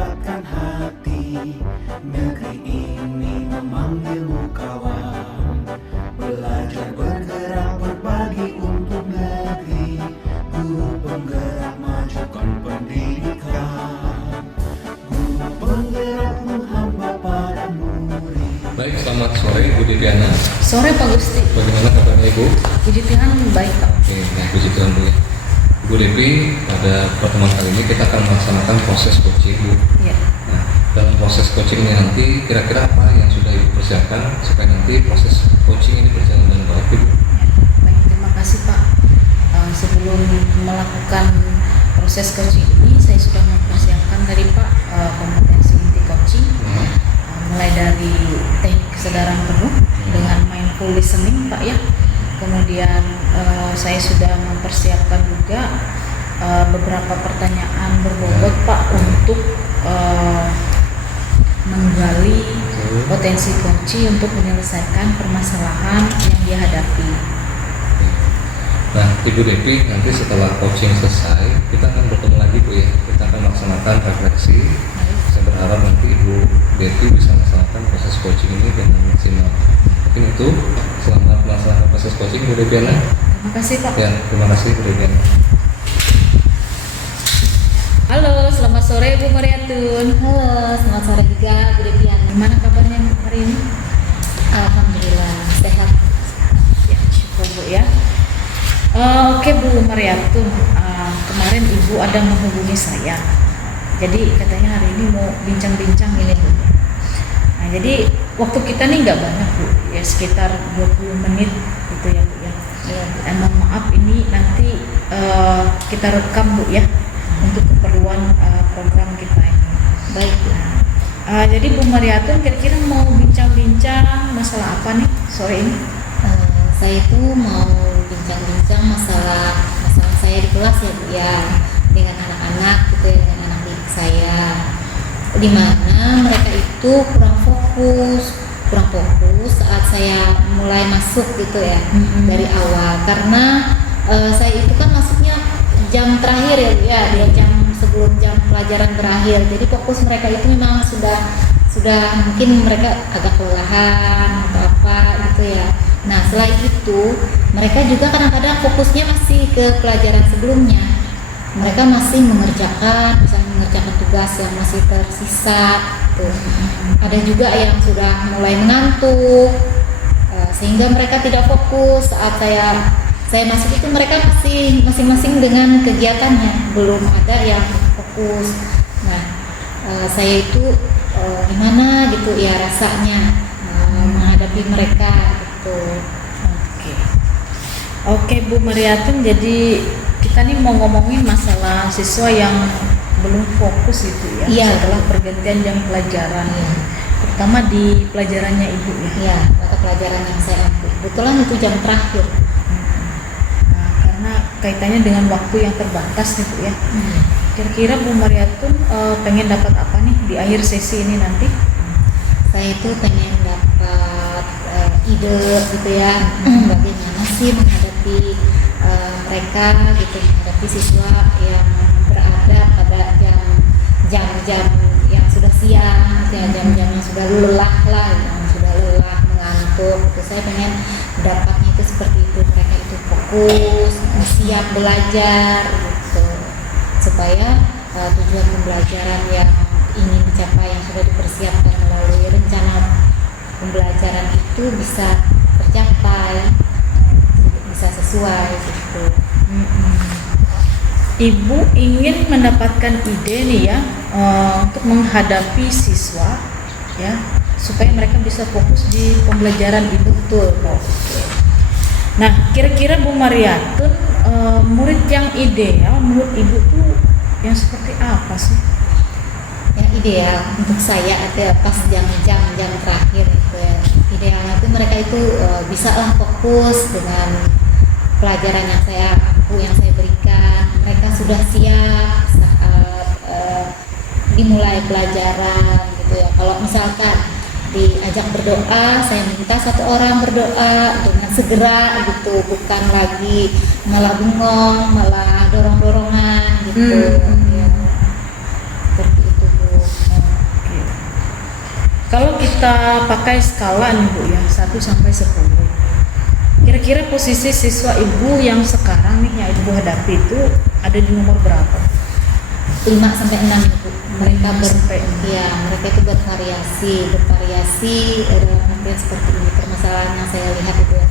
kuatkan hati. Negeri ini memanggilmu kawan. Belajar bergerak berbagi untuk negeri. Guru penggerak majukan pendidikan. Guru penggerakmu hamba pada murid. Baik, selamat sore Ibu Didiana. Sore Pak Gusti. Bagaimana kabarnya Ibu? Puji Tuhan baik Pak. Oke, baik, puji Tuhan Bu ya. Bu Devi, pada pertemuan kali ini kita akan melaksanakan proses coaching Bu. Ya. Nah, dalam proses coaching ini nanti kira-kira apa yang sudah Ibu persiapkan supaya nanti proses coaching ini berjalan dengan baik Bu? Baik, terima kasih Pak. Sebelum melakukan proses coaching ini, saya sudah mempersiapkan dari Pak kompetensi inti coaching, mulai dari teknik kesadaran penuh dengan mindful listening Pak ya. Kemudian saya sudah mempersiapkan juga beberapa pertanyaan berbobot Pak untuk menggali potensi kunci untuk menyelesaikan permasalahan yang dihadapi. Nah, Ibu Devi, nanti setelah coaching selesai, kita akan bertemu lagi Bu ya. Kita akan melaksanakan refleksi. Saya berharap nanti Ibu Devi bisa melaksanakan proses coaching ini dengan maksimal. Mungkin itu, selamat melaksanakan proses coaching Bu Deviana. Terima kasih Pak. Ya, terima kasih Bu Deviana. Halo, selamat sore Bu Mariatun. Halo, selamat sore juga Bu Deviana. Gimana kabarnya hari ini? Alhamdulillah sehat. Ya, syukur Bu ya. Oke Bu Mariatun, kemarin Ibu ada menghubungi saya. Jadi katanya hari ini mau bincang-bincang ini Bu. Nah, jadi waktu kita nih nggak banyak Bu, ya sekitar 20 menit gitu ya Bu ya. Emang maaf ini nanti kita rekam Bu ya untuk keperluan program kita ini. Baik Bu. Jadi Bu Mariatun kira-kira mau bincang-bincang masalah apa nih sore ini? Saya itu mau bincang-bincang masalah saya di kelas ya Bu ya, dengan anak-anak gitu ya, dengan anak didik saya, di mana mereka itu kurang fokus saat saya mulai masuk gitu ya, dari awal, karena saya itu kan masuknya jam terakhir ya Bu ya, dia jam sebelum jam pelajaran berakhir, jadi fokus mereka itu memang sudah mungkin mereka agak kelelahan atau apa gitu ya. Nah, selain itu mereka juga kadang-kadang fokusnya masih ke pelajaran sebelumnya. Mereka masih mengerjakan tugas yang masih tersisa tuh. Ada juga yang sudah mulai mengantuk, sehingga mereka tidak fokus saat saya masuk itu. Mereka masih masing-masing dengan kegiatannya, belum ada yang fokus. Nah, saya itu gimana gitu ya rasanya menghadapi mereka gitu. Oke Bu Mariatun, jadi kita nih mau ngomongin masalah siswa yang belum fokus itu ya, Iya. setelah pergantian jam pelajaran, terutama di pelajarannya Ibu ya. Iya, mata pelajaran yang saya ambil kebetulan itu jam terakhir. Nah, karena kaitannya dengan waktu yang terbatas nih Bu ya. Kira-kira Bu Mariatun pengen dapat apa nih di akhir sesi ini nanti? Saya itu pengen dapat ide gitu ya, bagaimana sih menghadapi mereka gitu, menghadapi siswa yang berada pada jam-jam yang sudah siang gitu ya, jam-jam yang sudah lelah mengantuk gitu. Saya pengen dapatnya itu seperti itu, mereka itu fokus, siap belajar gitu, supaya tujuan pembelajaran yang ingin dicapai, yang sudah dipersiapkan melalui rencana pembelajaran itu bisa tercapai, bisa sesuai gitu. Ibu ingin mendapatkan ide nih ya untuk menghadapi siswa ya, supaya mereka bisa fokus di pembelajaran itu. Betul. Nah, kira-kira Bu Mariatun murid yang ideal menurut Ibu tuh yang seperti apa sih? Yang ideal untuk saya ada pas jam-jam terakhir gitu ya. Idealnya itu mereka itu bisa lah fokus dengan pelajaran yang saya berikan. Mereka sudah siap saat dimulai pelajaran gitu ya. Kalau misalkan diajak berdoa, saya minta satu orang berdoa dengan segera gitu, bukan lagi malah bengong, malah dorong-dorongan gitu. Ya. Seperti itu Bu. Kalau kita pakai skala nih Bu ya, 1 sampai 10. Kira-kira posisi siswa Ibu yang sekarang nih yang Ibu hadapi itu ada di nomor berapa? 5 sampai 6 Ibu. Mereka 5 sampai 6. ya, mereka itu bervariasi dalam artian seperti ini permasalahan yang saya lihat itu ya.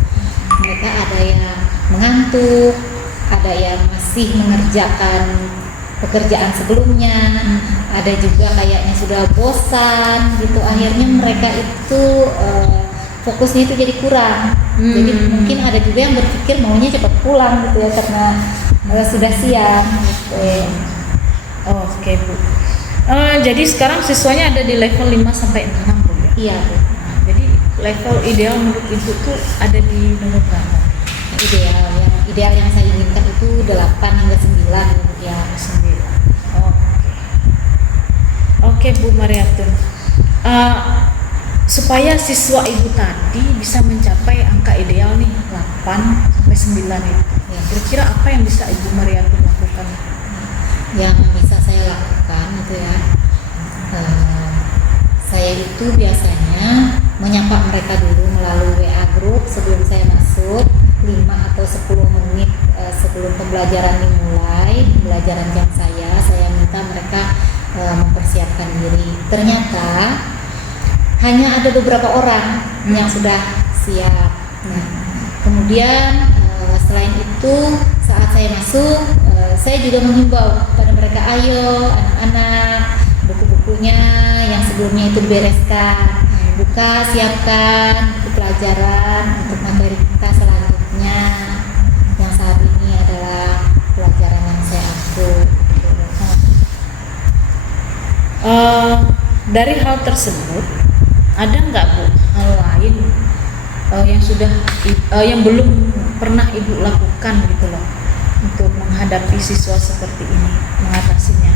Mereka ada yang mengantuk, ada yang masih mengerjakan pekerjaan sebelumnya, ada juga kayaknya sudah bosan gitu. Akhirnya mereka itu fokusnya itu jadi kurang. Jadi mungkin ada juga yang berpikir maunya cepat pulang gitu ya karena sudah siang gitu. Oke Bu. Jadi sekarang siswanya ada di level 5 sampai 6 Bu ya? Iya Bu. Nah, jadi level ideal menurut Ibu tuh ada di nomor berapa? Ideal yang saya inginkan itu 8 hingga 9 ya. 9. Oke Bu Mariatun. Supaya siswa Ibu tadi bisa mencapai angka ideal nih 8 sampai 9 itu. Ya. Kira-kira apa yang bisa Ibu Mariatun lakukan? Yang bisa saya lakukan itu ya, saya itu biasanya menyapa mereka dulu melalui WA group sebelum saya masuk 5 atau 10 menit sebelum pembelajaran dimulai, pembelajaran jam saya minta mereka mempersiapkan diri. Ternyata hanya ada beberapa orang yang sudah siap. Nah, kemudian selain itu saat saya masuk, saya juga menghimbau kepada mereka, ayo anak-anak, buku-bukunya yang sebelumnya itu dibereskan, buka, siapkan buku pelajaran untuk materi kita selanjutnya yang saat ini adalah pelajaran yang saya atur. Dari hal tersebut ada nggak Bu hal lain yang belum pernah Ibu lakukan gitu loh untuk menghadapi siswa seperti ini, mengatasinya?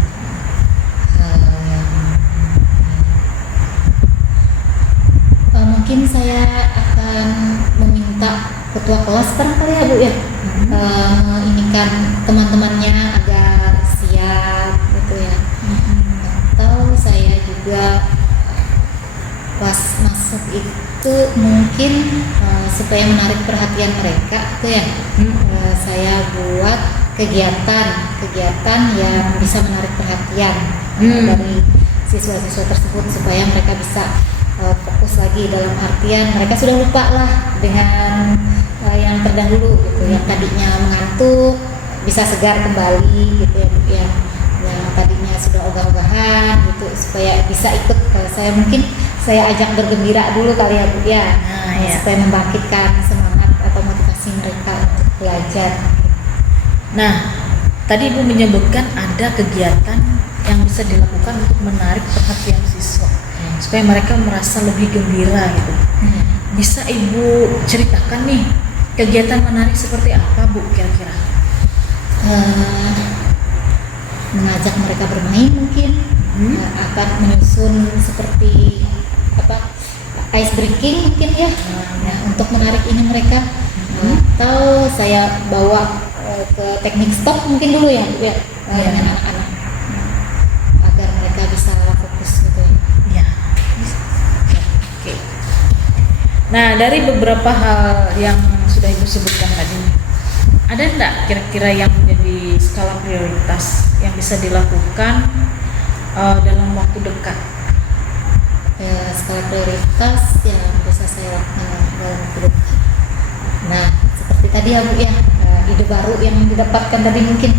Mungkin saya akan meminta ketua kelas barangkali ya Bu ya, menginginkan teman-temannya agar siap gitu ya. Atau saya juga pas masuk itu mungkin supaya menarik perhatian mereka itu ya, saya buat kegiatan yang bisa menarik perhatian dari siswa-siswa tersebut supaya mereka bisa fokus lagi, dalam artian mereka sudah lupa lah dengan yang terdahulu gitu, yang tadinya mengantuk bisa segar kembali gitu ya, yang tadinya sudah ogah-ogahan gitu supaya bisa ikut. Saya ajak bergembira dulu kali ya Bu ya, supaya membangkitkan semangat atau motivasi mereka untuk belajar. Nah, tadi Ibu menyebutkan ada kegiatan yang bisa dilakukan untuk menarik perhatian siswa supaya mereka merasa lebih gembira gitu. Bisa Ibu ceritakan nih kegiatan menarik seperti apa Bu kira-kira? Mengajak mereka bermain mungkin, akan menyusun seperti ice breaking mungkin ya, untuk menarik ini mereka. Atau saya bawa ke teknik stop mungkin dulu ya Bu ya, dengan anak-anak agar mereka bisa fokus gitu ya. Oke. Nah, dari beberapa hal yang sudah Ibu sebutkan tadi, ada enggak kira-kira yang menjadi skala prioritas yang bisa dilakukan dalam waktu dekat? Skala prioritas yang bisa saya lakukan dalam waktu dekat. Nah, seperti tadi ya Bu ya, ide baru yang didapatkan tadi mungkin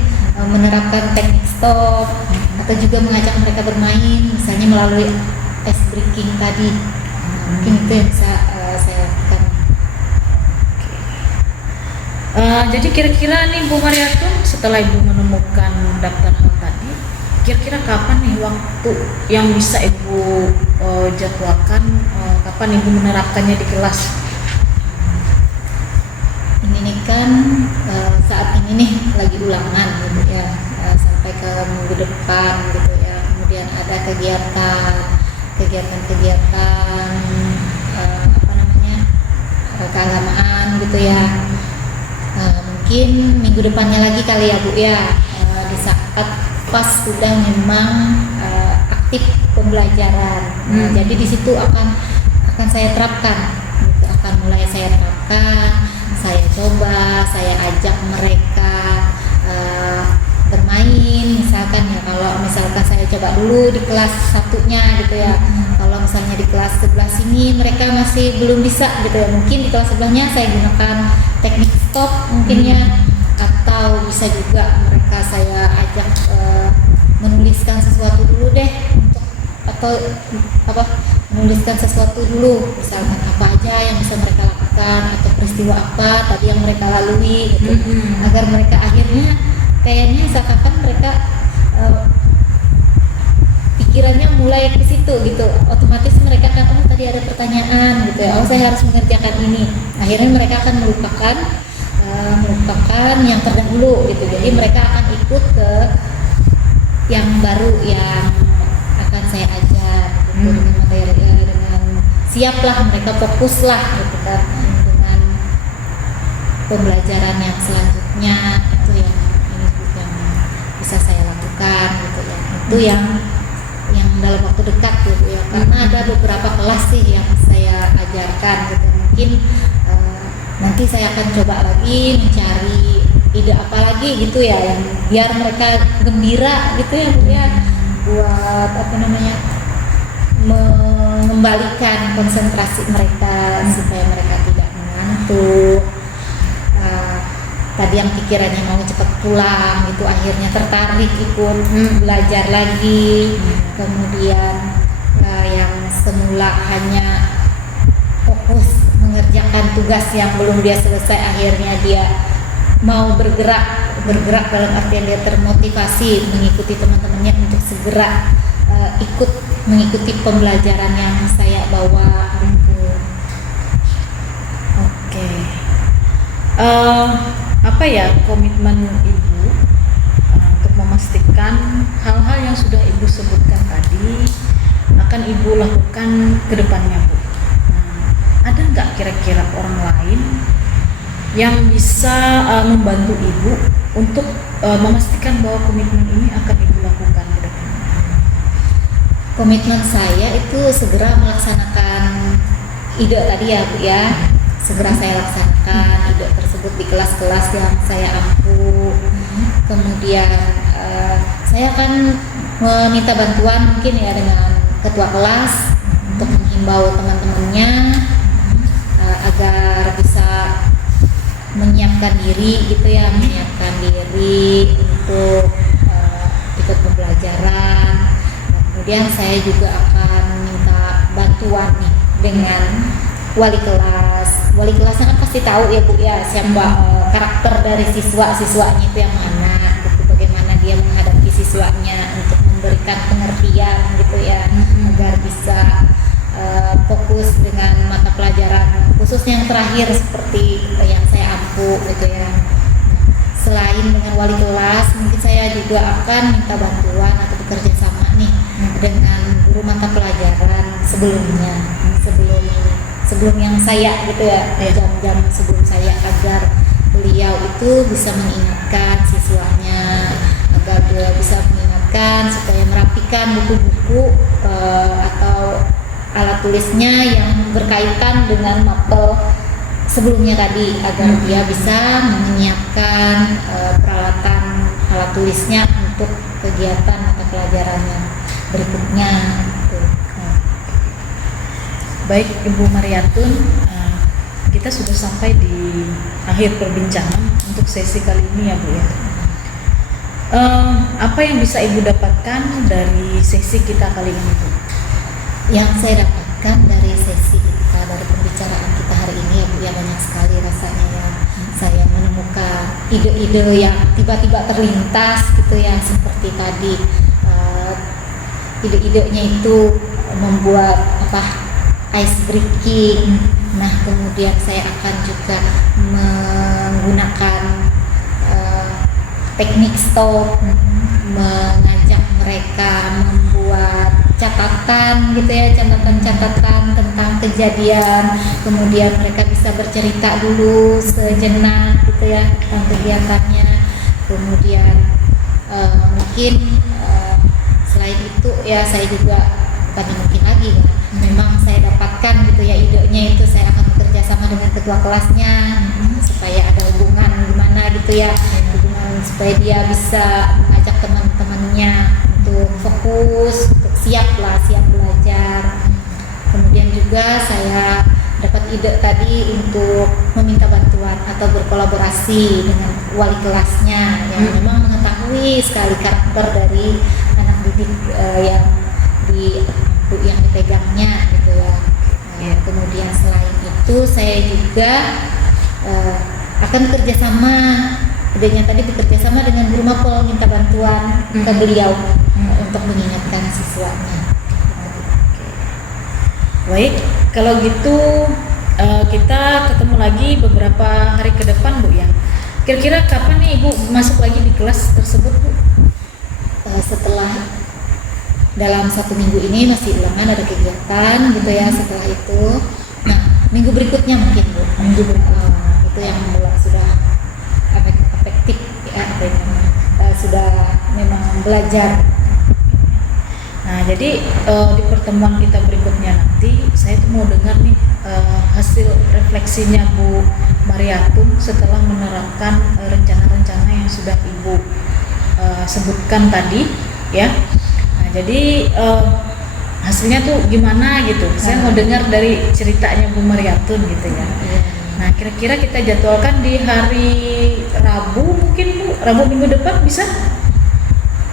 menerapkan teknik stop atau juga mengajak mereka bermain misalnya melalui ice breaking tadi. Mungkin itu yang bisa saya lakukan. Jadi kira-kira nih Bu Mariatun, setelah Ibu menemukan daftar hal tadi, kira-kira kapan nih waktu yang bisa Ibu jadwalkan, kapan Ibu menerapkannya di kelas? Ini nih kan saat ini nih lagi ulangan gitu ya, sampai ke minggu depan gitu ya. Kemudian ada kegiatan keagamaan gitu ya. Mungkin minggu depannya lagi kali ya Bu ya, di saat pas sudah memang aktif pembelajaran. Nah, jadi di situ akan saya terapkan, gitu. Akan mulai saya terapkan, saya coba, saya ajak mereka bermain, misalkan ya, kalau misalkan saya coba dulu di kelas satunya gitu ya, kalau misalnya di kelas sebelah sini mereka masih belum bisa gitu ya, mungkin di kelas sebelahnya saya gunakan teknik stop mungkin ya, atau bisa juga mereka saya ajak menuliskan sesuatu dulu deh, atau menuliskan sesuatu dulu, misalkan apa aja yang bisa mereka lakukan atau peristiwa apa tadi yang mereka lalui gitu, agar mereka akhirnya kayaknya seakan-akan mereka pikirannya mulai ke situ gitu, otomatis mereka akan tadi ada pertanyaan gitu ya, saya harus mengerjakan ini, akhirnya mereka akan melupakan yang terdahulu gitu, jadi mereka akan ikut ke yang baru yang akan saya ajar gitu, dengan materinya, dengan siaplah mereka, fokuslah gitu kan dengan pembelajaran yang selanjutnya, itu yang bisa saya lakukan gitu ya, itu yang dalam waktu dekat gitu ya, karena ada beberapa kelas sih yang saya ajarkan gitu, mungkin nanti saya akan coba lagi mencari ide apa lagi gitu ya, yang biar mereka gembira gitu ya Bu ya, buat mengembalikan konsentrasi mereka supaya mereka tidak mengantuk. Tadi yang pikirannya mau cepat pulang gitu, akhirnya tertarik ikut belajar lagi. Kemudian yang semula hanya fokus mengerjakan tugas yang belum dia selesai, akhirnya dia mau bergerak dalam artian dia termotivasi mengikuti teman-temannya untuk segera ikut mengikuti pembelajaran yang saya bawa gitu. Oke. Apa ya komitmen Ibu untuk memastikan hal-hal yang sudah Ibu sebutkan tadi akan Ibu lakukan ke depannya, Bu? Ada nggak kira-kira orang lain yang bisa membantu Ibu untuk memastikan bahwa komitmen ini akan Ibu lakukan ke depannya? Komitmen saya itu segera melaksanakan ide tadi ya Bu ya, segera saya laksanakan ide tersebut di kelas-kelas yang saya ampu. Kemudian saya akan meminta bantuan mungkin ya dengan ketua kelas untuk menghimbau teman-temannya agar bisa menyiapkan diri gitu ya, menyiapkan diri untuk ikut pembelajaran. Kemudian saya juga akan minta bantuan nih dengan wali kelas. Wali kelasnya kan pasti tahu ya Bu ya siapa karakter dari siswanya itu yang mana gitu, bagaimana dia menghadapi siswanya untuk memberikan pengertian gitu ya, agar bisa fokus dengan mata pelajaran khususnya yang terakhir seperti yang saya ampu gitu ya. Selain dengan wali kelas, mungkin saya juga akan minta bantuan atau bekerja sama nih dengan guru mata pelajaran sebelumnya, sebelum yang saya gitu ya, jam-jam sebelum saya, agar beliau itu bisa mengingatkan siswanya, agar dia bisa mengingatkan supaya merapikan buku-buku atau alat tulisnya yang berkaitan dengan mapel sebelumnya tadi, agar dia bisa menyiapkan peralatan alat tulisnya untuk kegiatan mata pelajarannya berikutnya gitu. Baik Ibu Mariatun, kita sudah sampai di akhir perbincangan untuk sesi kali ini ya Bu ya. Apa yang bisa Ibu dapatkan dari sesi kita kali ini Bu? Yang saya dapatkan dari sesi kita, dari pembicaraan kita hari ini ya Bu ya, banyak sekali rasanya ya. Saya menemukan ide-ide yang tiba-tiba terlintas gitu ya, seperti tadi ide-idenya itu membuat ice breaking. Nah kemudian saya akan juga menggunakan teknik stop, mengajak mereka membuat catatan gitu ya, catatan tentang kejadian, kemudian mereka bisa bercerita dulu sejenak gitu ya tentang kegiatannya. Kemudian mungkin selain itu ya saya juga bukannya mungkin lagi ya, memang saya dapatkan gitu ya idenya itu saya akan bekerja sama dengan ketua kelasnya supaya ada hubungan gimana gitu ya, hubungan supaya dia bisa mengajak teman-temannya untuk fokus, untuk siap belajar. Kemudian juga saya dapat ide tadi untuk meminta bantuan atau berkolaborasi dengan wali kelasnya yang memang mengetahui sekali karakter dari anak didik yang dipegangnya gitu ya. Kemudian selain itu saya juga akan bekerjasama, idenya tadi bekerjasama dengan guru mapel, minta bantuan ke beliau untuk mengingatkan siswanya. Baik, kalau gitu kita ketemu lagi beberapa hari ke depan Bu ya. Kira-kira kapan nih Ibu masuk lagi di kelas tersebut Bu? Setelah dalam 1 minggu ini masih ulangan, ada kegiatan gitu ya. Setelah itu, nah minggu berikutnya mungkin Bu, itu yang sudah efektif ya, sudah memang belajar. Nah, jadi di pertemuan kita berikutnya nanti saya tuh mau dengar nih hasil refleksinya Bu Mariatun setelah menerapkan rencana-rencana yang sudah Ibu sebutkan tadi ya. Nah, jadi hasilnya tuh gimana gitu. Saya mau dengar dari ceritanya Bu Mariatun gitu ya. Nah, kira-kira kita jadwalkan di hari Rabu mungkin Bu, Rabu minggu depan bisa?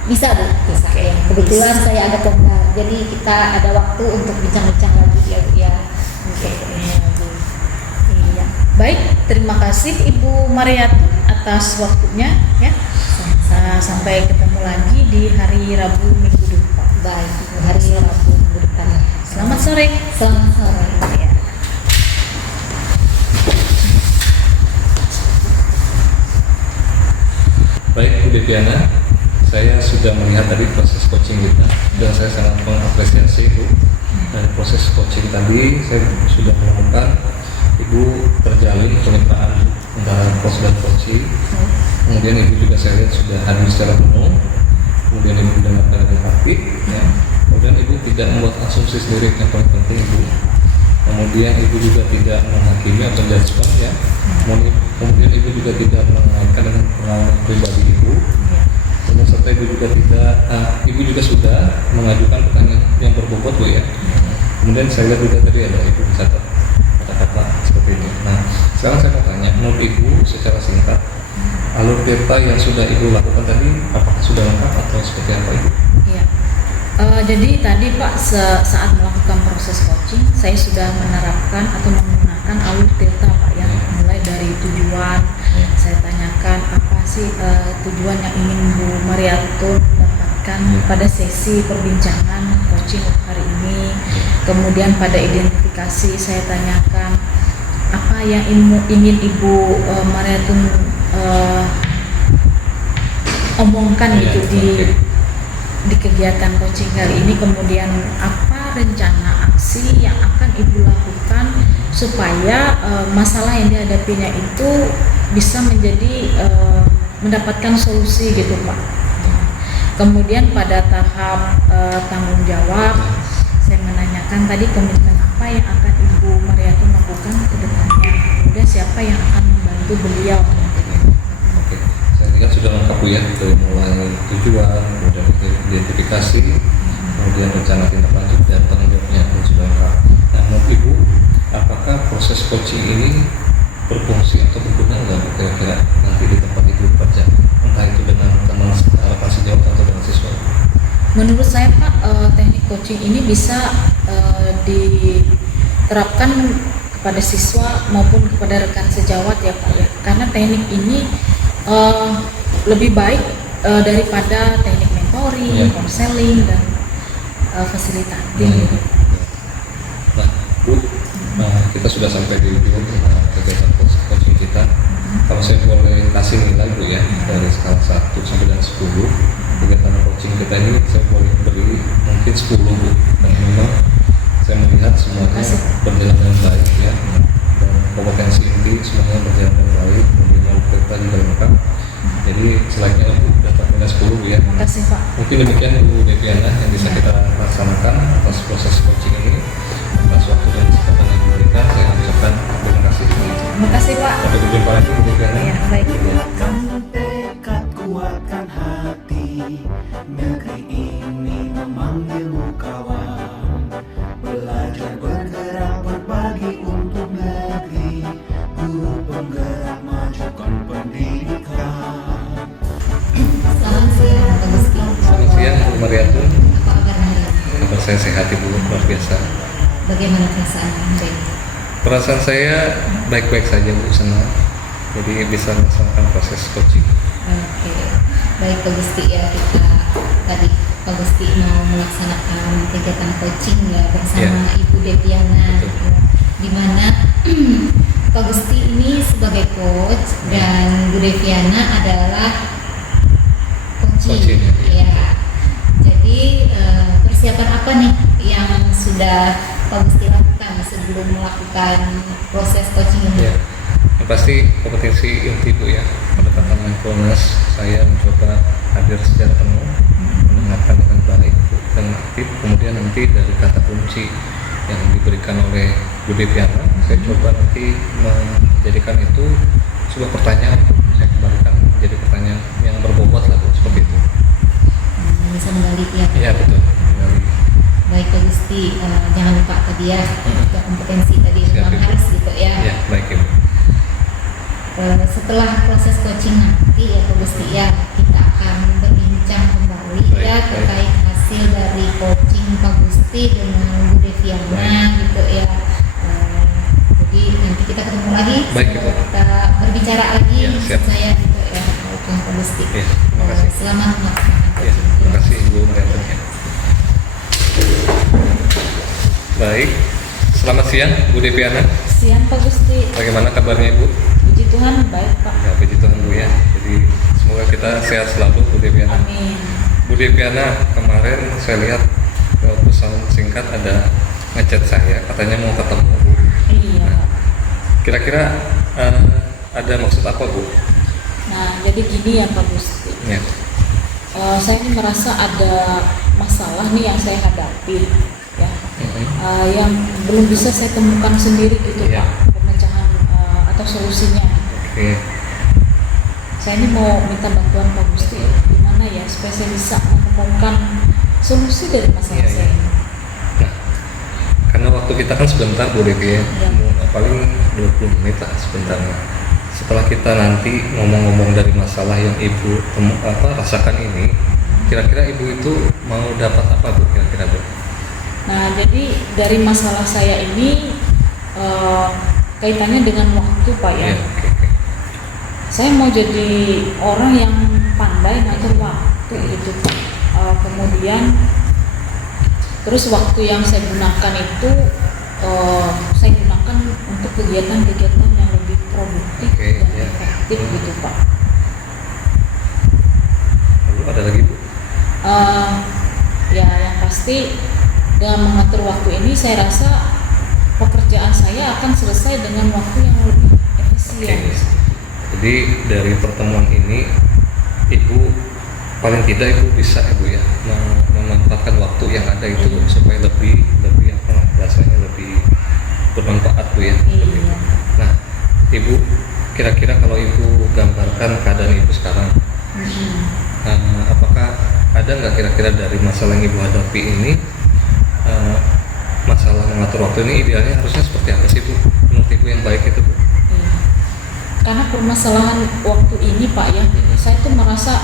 Bisa Bu, bisa. Oke. Kebetulan Bisa. saya ada longgar, jadi kita ada waktu untuk bincang-bincang lagi ya Bu ya. Oke. Iya. Baik, terima kasih Ibu Mariatun atas waktunya ya. Sampai ketemu lagi di hari Rabu minggu depan. Baik, hari Rabu minggu depan. Selamat sore. Selamat sore. Ya. Baik Bu Deviana, saya sudah melihat tadi proses coaching kita dan saya sangat mengapresiasi Bu. Dari proses coaching tadi saya sudah menemukan Ibu terjalin kemitraan antara coach dan coaching. Kemudian Ibu juga saya lihat sudah hadir secara penuh. Kemudian Ibu mendengarkan dengan aktif, ya. Kemudian Ibu tidak membuat asumsi sendiri yang paling penting Ibu. Kemudian Ibu juga tidak menghakimi atau judgement ya. Kemudian Ibu juga tidak mengaitkan dengan pengalaman pribadi Ibu. Kemudian serta Ibu juga Ibu juga sudah mengajukan pertanyaan yang berbobot Bu ya. Kemudian saya lihat juga tadi ada Ibu mencatat kata-kata seperti ini. Nah, sekarang saya mau tanya, menurut Ibu secara singkat, alur tirta yang sudah Ibu lakukan tadi, apakah sudah lengkap atau seperti apa Ibu? Iya. Jadi tadi Pak saat melakukan proses coaching, saya sudah menerapkan atau menggunakan alur tirta Pak ya, mulai dari tujuan. Saya tanyakan apa sih tujuan yang ingin Bu Mariatun dapatkan pada sesi perbincangan coaching hari ini. Kemudian pada identifikasi saya tanyakan apa yang ingin Ibu Mariatun omongkan gitu di kegiatan coaching kali ini. Kemudian apa rencana aksi yang akan Ibu lakukan supaya masalah yang dihadapinya itu bisa menjadi mendapatkan solusi gitu Pak. Kemudian pada tahap tanggung jawab saya menanyakan tadi komitmen apa yang akan Ibu Mariatun lakukan ke depannya, kemudian siapa yang akan membantu beliau. Oke, saya lihat sudah lengkap Bu ya, dari mulai tujuan, kemudian identifikasi, kemudian rencana tindak lanjut dan tanggung jawabnya pun sudah lengkap. Nah, menurut Ibu, apakah proses coaching ini berfungsi atau berguna nggak kira-kira nanti di tempat Ibu bekerja, entah itu dengan teman sejawat atau dengan siswa? Menurut saya Pak, teknik coaching ini bisa diterapkan kepada siswa maupun kepada rekan sejawat ya Pak ya, karena teknik ini lebih baik daripada teknik mentoring, counseling dan fasilitating. Nah Bu, kita sudah sampai di ujung kegiatan coaching kita. Kalau saya boleh kasih nilai Bu ya, dari skala 1 sampai dengan 10, kegiatan coaching kita ini saya boleh beri mungkin 10 Bu. Dan memang saya melihat semuanya berjalan dengan baik ya, dan kompetensi inti semuanya berjalan dengan baik, kemudian kita juga lengkap. Jadi selainnya Bu dapat nilai 10 Bu ya. Terima kasih Pak. Mungkin demikian Bu Deviana yang bisa kita laksanakan atas proses Ibu, luar biasa. Bagaimana perasaan baik? Perasaan saya baik-baik saja Bu, senang. Jadi bisa melaksanakan proses coaching. Oke, baik Pak Gusti ya, kita tadi Pak Gusti mau melaksanakan kegiatan coaching ya bersama Ibu Deviana, Betul. di mana Pak Gusti ini sebagai coach dan Bu Deviana adalah coaching. Ya. Jadi persiapan apa nih yang sudah Pak Gusti lakukan sebelum melakukan proses coaching ini? Ya, yang pasti kompetensi inti Bu ya. Pendekatan mindfulness, saya mencoba hadir secara penuh, mendengarkan dengan baik dan aktif. Kemudian nanti dari kata kunci yang diberikan oleh Bu Deviana, saya coba nanti menjadikan itu sebuah pertanyaan. Saya kembalikan menjadi pertanyaan yang berbobot lah Bu, seperti itu. Bisa menggali ya. Iya betul. Kembali. Baik Pak Gusti, jangan lupa tadi ya, juga kompetensi tadi Siap, memang Ibu. harus gitu ya. Ya baik Ibu. Setelah proses coaching nanti ya Pak Gusti ya, kita akan berbincang kembali Baik, ya baik. terkait hasil dari coaching Pak Gusti dengan Bu Deviana Baik. gitu ya. Jadi nanti kita ketemu lagi, Baik, semoga Ibu. kita berbicara lagi Ya, maksud siap. saya gitu ya Pak Gusti. Ya, terima kasih. Selamat melaksanakan Ya, coaching. terima kasih Ibu Marianto. Baik, selamat siang Bu Deviana. Siang Pak Gusti. Bagaimana kabarnya Ibu? Puji Tuhan baik Pak. Ya, puji Tuhan Bu ya. Jadi semoga kita sehat selalu Bu Deviana. Amin. Bu Deviana, kemarin saya lihat pesan singkat ada ngechat saya, katanya mau ketemu Bu. Iya Pak. Kira-kira ada maksud apa Bu? Nah jadi gini ya Pak Gusti. Ya, Saya ini merasa ada masalah nih yang saya hadapi ya. Yang belum bisa saya temukan sendiri gitu Iya. Pak, pemecahan atau solusinya. oke. Saya ini mau minta bantuan Pak Gusti gimana ya supaya saya bisa menemukan solusi dari masalah Iya, iya. saya ini. Nah, karena waktu kita kan sebentar Bu Devi ya, Iya. paling 20 menit lah sebentar. Setelah kita nanti ngomong-ngomong dari masalah yang Ibu rasakan ini, kira-kira Ibu itu mau dapat apa Bu kira-kira Bu? Nah jadi dari masalah saya ini kaitannya dengan waktu Pak ya. Iya, oke. Saya mau jadi orang yang pandai ngatur waktu gitu Pak. Kemudian terus waktu yang saya gunakan itu saya gunakan untuk kegiatan-kegiatan yang lebih produktif Oke, dan ya. efektif gitu Pak. Lalu ada lagi Bu? Ya yang pasti dengan mengatur waktu ini saya rasa pekerjaan saya akan selesai dengan waktu yang lebih efisien. Oke. Jadi dari pertemuan ini Ibu paling tidak Ibu bisa Ibu ya memanfaatkan waktu yang ada itu Bu, supaya lebih apa bahasanya lebih bermanfaat Bu ya. Iya. Nah, Ibu kira-kira kalau Ibu gambarkan keadaan Ibu sekarang, apakah ada nggak kira-kira dari masalah yang Ibu hadapi ini, masalah mengatur waktu ini idealnya harusnya seperti apa sih Bu? Menurut Ibu yang baik itu Bu? Iya. Karena permasalahan waktu ini Pak ya, saya tuh merasa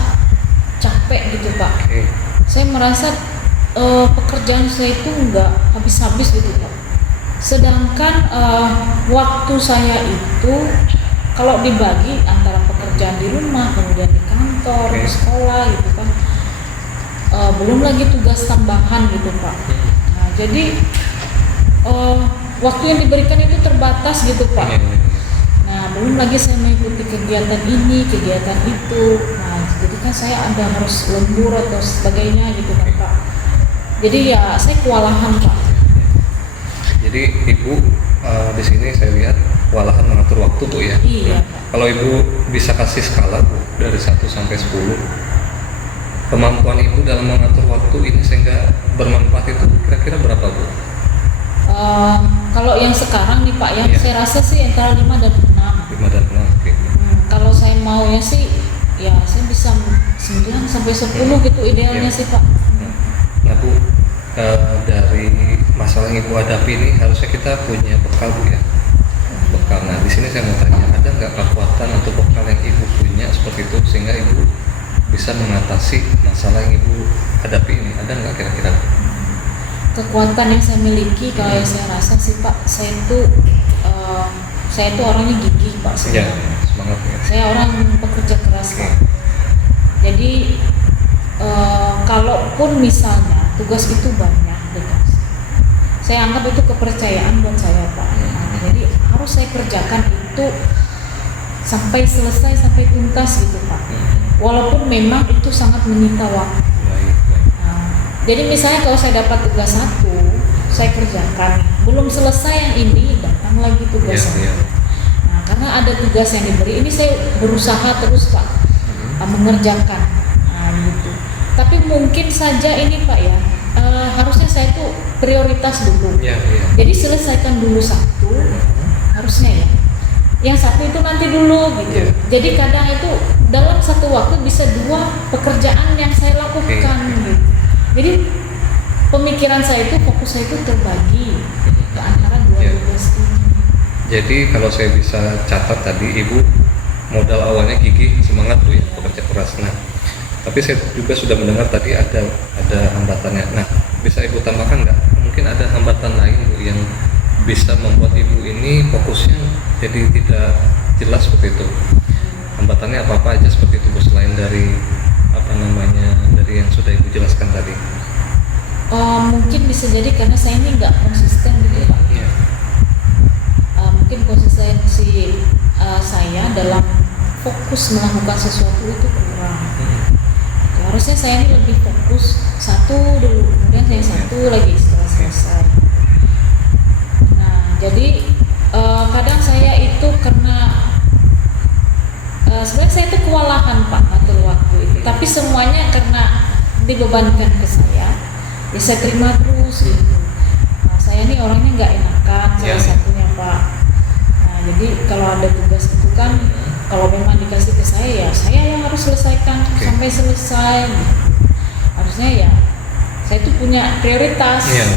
capek gitu Pak. Oke. Saya merasa pekerjaan saya itu nggak habis-habis gitu Pak. Sedangkan waktu saya itu kalau dibagi antara pekerjaan di rumah, kemudian di kantor, di sekolah gitu kan, belum lagi tugas tambahan gitu Pak. Nah, jadi waktu yang diberikan itu terbatas gitu Pak. Iya. Nah, belum lagi saya mengikuti kegiatan ini, kegiatan itu. Nah, jadi kan saya ada harus lembur atau sebagainya gitu kan Pak. Jadi ya saya kewalahan Pak. Jadi Ibu di sini saya lihat kewalahan mengatur waktu Bu ya. Iya, Nah, Pak. kalau Ibu bisa kasih skala Bu dari 1 sampai 10, kemampuan Ibu dalam mengatur waktu ini sehingga bermanfaat itu kira-kira berapa Bu? Kalau yang sekarang nih Pak ya, Iya. saya rasa sih antara 5 dan 6. 5 dan 6. Oke. Kalau saya maunya sih, ya saya bisa 9 sampai 10 gitu idealnya Iya. sih Pak. Nah Bu, dari masalah yang Ibu hadapi ini harusnya kita punya bekal Bu ya. Bekal. Nah di sini saya mau tanya, ada nggak kekuatan atau bekal yang Ibu punya seperti itu sehingga Ibu bisa mengatasi masalah yang Ibu hadapi ini? Ada nggak kira-kira? kekuatan yang saya miliki, kalau yang saya rasa sih Pak, saya itu orangnya gigih Pak Ya, sebenarnya. semangat ya. Saya orang pekerja keras Pak. Jadi kalaupun misalnya tugas itu banyak dikasih, saya anggap itu kepercayaan buat saya Pak. Jadi harus saya kerjakan itu sampai selesai, sampai tuntas gitu Pak. Walaupun memang itu sangat menyita waktu. Baik. Nah, jadi misalnya kalau saya dapat tugas satu, saya kerjakan, belum selesai yang ini, datang lagi tugas Iya, iya. satu. Nah, karena ada tugas yang diberi, ini saya berusaha terus Pak mengerjakan. Nah, gitu. Tapi mungkin saja ini Pak ya, harusnya saya tuh prioritas dulu. Iya. Jadi selesaikan dulu satu, harusnya ya. Yang satu itu nanti dulu gitu. Iya. Jadi kadang itu dalam satu waktu bisa 2 pekerjaan yang saya lakukan gitu. Jadi pemikiran saya itu, fokus saya itu terbagi ke antara 2 Iya. tugas ini. Jadi kalau saya bisa catat tadi, Ibu modal awalnya gigih, semangat tuh ya, pekerja keras. Nah, tapi saya juga sudah mendengar tadi ada hambatannya. Nah, bisa Ibu tambahkan nggak? Mungkin ada hambatan lain Bu yang bisa membuat Ibu ini fokusnya jadi tidak jelas seperti itu. Hambatannya apa aja seperti itu Bu, selain dari dari yang sudah Ibu jelaskan tadi? Mungkin bisa jadi karena saya ini nggak konsisten gitu Pak. Iya. Mungkin konsistensi saya dalam fokus melakukan sesuatu itu kurang. Harusnya saya ini lebih fokus satu dulu, kemudian saya satu lagi setelah selesai. Nah, jadi kadang saya itu karena sebenarnya saya itu kewalahan Pak ngatur waktu itu, tapi semuanya karena dibebankan ke saya, ya saya terima terus gitu. Nah, saya ini orangnya nggak enakan salah satunya Pak. Nah, jadi kalau ada tugas itu kan, kalau memang dikasih ke saya ya saya yang harus selesaikan sampai selesai gitu. Harusnya ya saya itu punya prioritas gitu.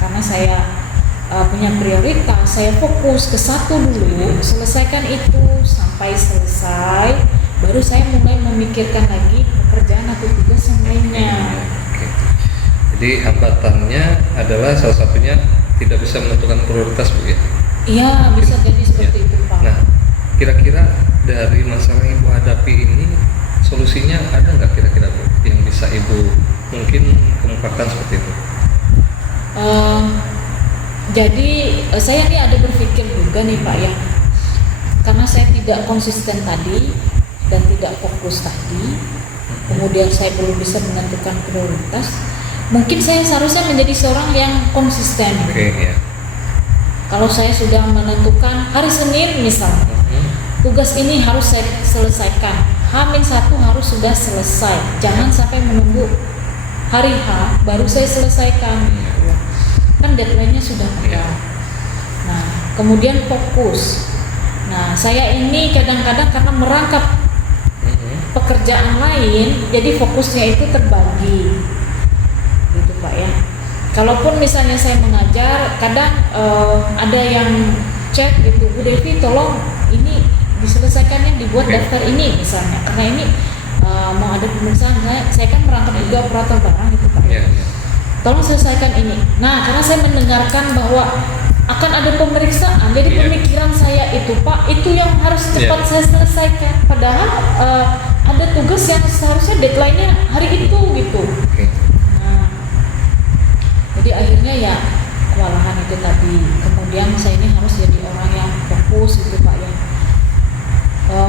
Karena saya punya prioritas, saya fokus ke satu dulu, selesaikan itu sampai selesai, baru saya mulai memikirkan lagi pekerjaan atau tugas yang lainnya. Oke. Jadi hambatannya adalah salah satunya tidak bisa menentukan prioritas Bu ya? Iya, bisa jadi seperti itu Pak. Nah, kira-kira dari masalah Ibu hadapi ini, solusinya ada nggak kira-kira Bu yang bisa Ibu mungkin kemukakan seperti itu? Jadi saya ini ada berpikir juga nih Pak ya, karena saya tidak konsisten tadi dan tidak fokus tadi, kemudian saya belum bisa menentukan prioritas. Mungkin saya seharusnya menjadi seorang yang konsisten. Oke, ya. Kalau saya sudah menentukan hari Senin misalnya, tugas ini harus saya selesaikan, H-1 harus sudah selesai, jangan sampai menunggu hari H baru saya selesaikan. Kan deadline-nya sudah ada. Nah, kemudian fokus. Nah, saya ini kadang-kadang karena merangkap pekerjaan lain, jadi fokusnya itu terbagi, gitu Pak ya. Kalaupun misalnya saya mengajar, kadang ada yang chat gitu, Bu Devi tolong ini diselesaikan, dibuat daftar ini misalnya, karena ini mau ada pemeriksaan, saya kan merangkap juga operator barang gitu Pak. Tolong selesaikan ini. Nah, karena saya mendengarkan bahwa akan ada pemeriksaan, jadi pemikiran saya itu Pak, itu yang harus cepat saya selesaikan. Padahal ada tugas yang seharusnya deadline-nya hari itu gitu. Nah, jadi akhirnya ya kewalahan itu tadi. Kemudian saya ini harus jadi orang yang fokus gitu Pak ya.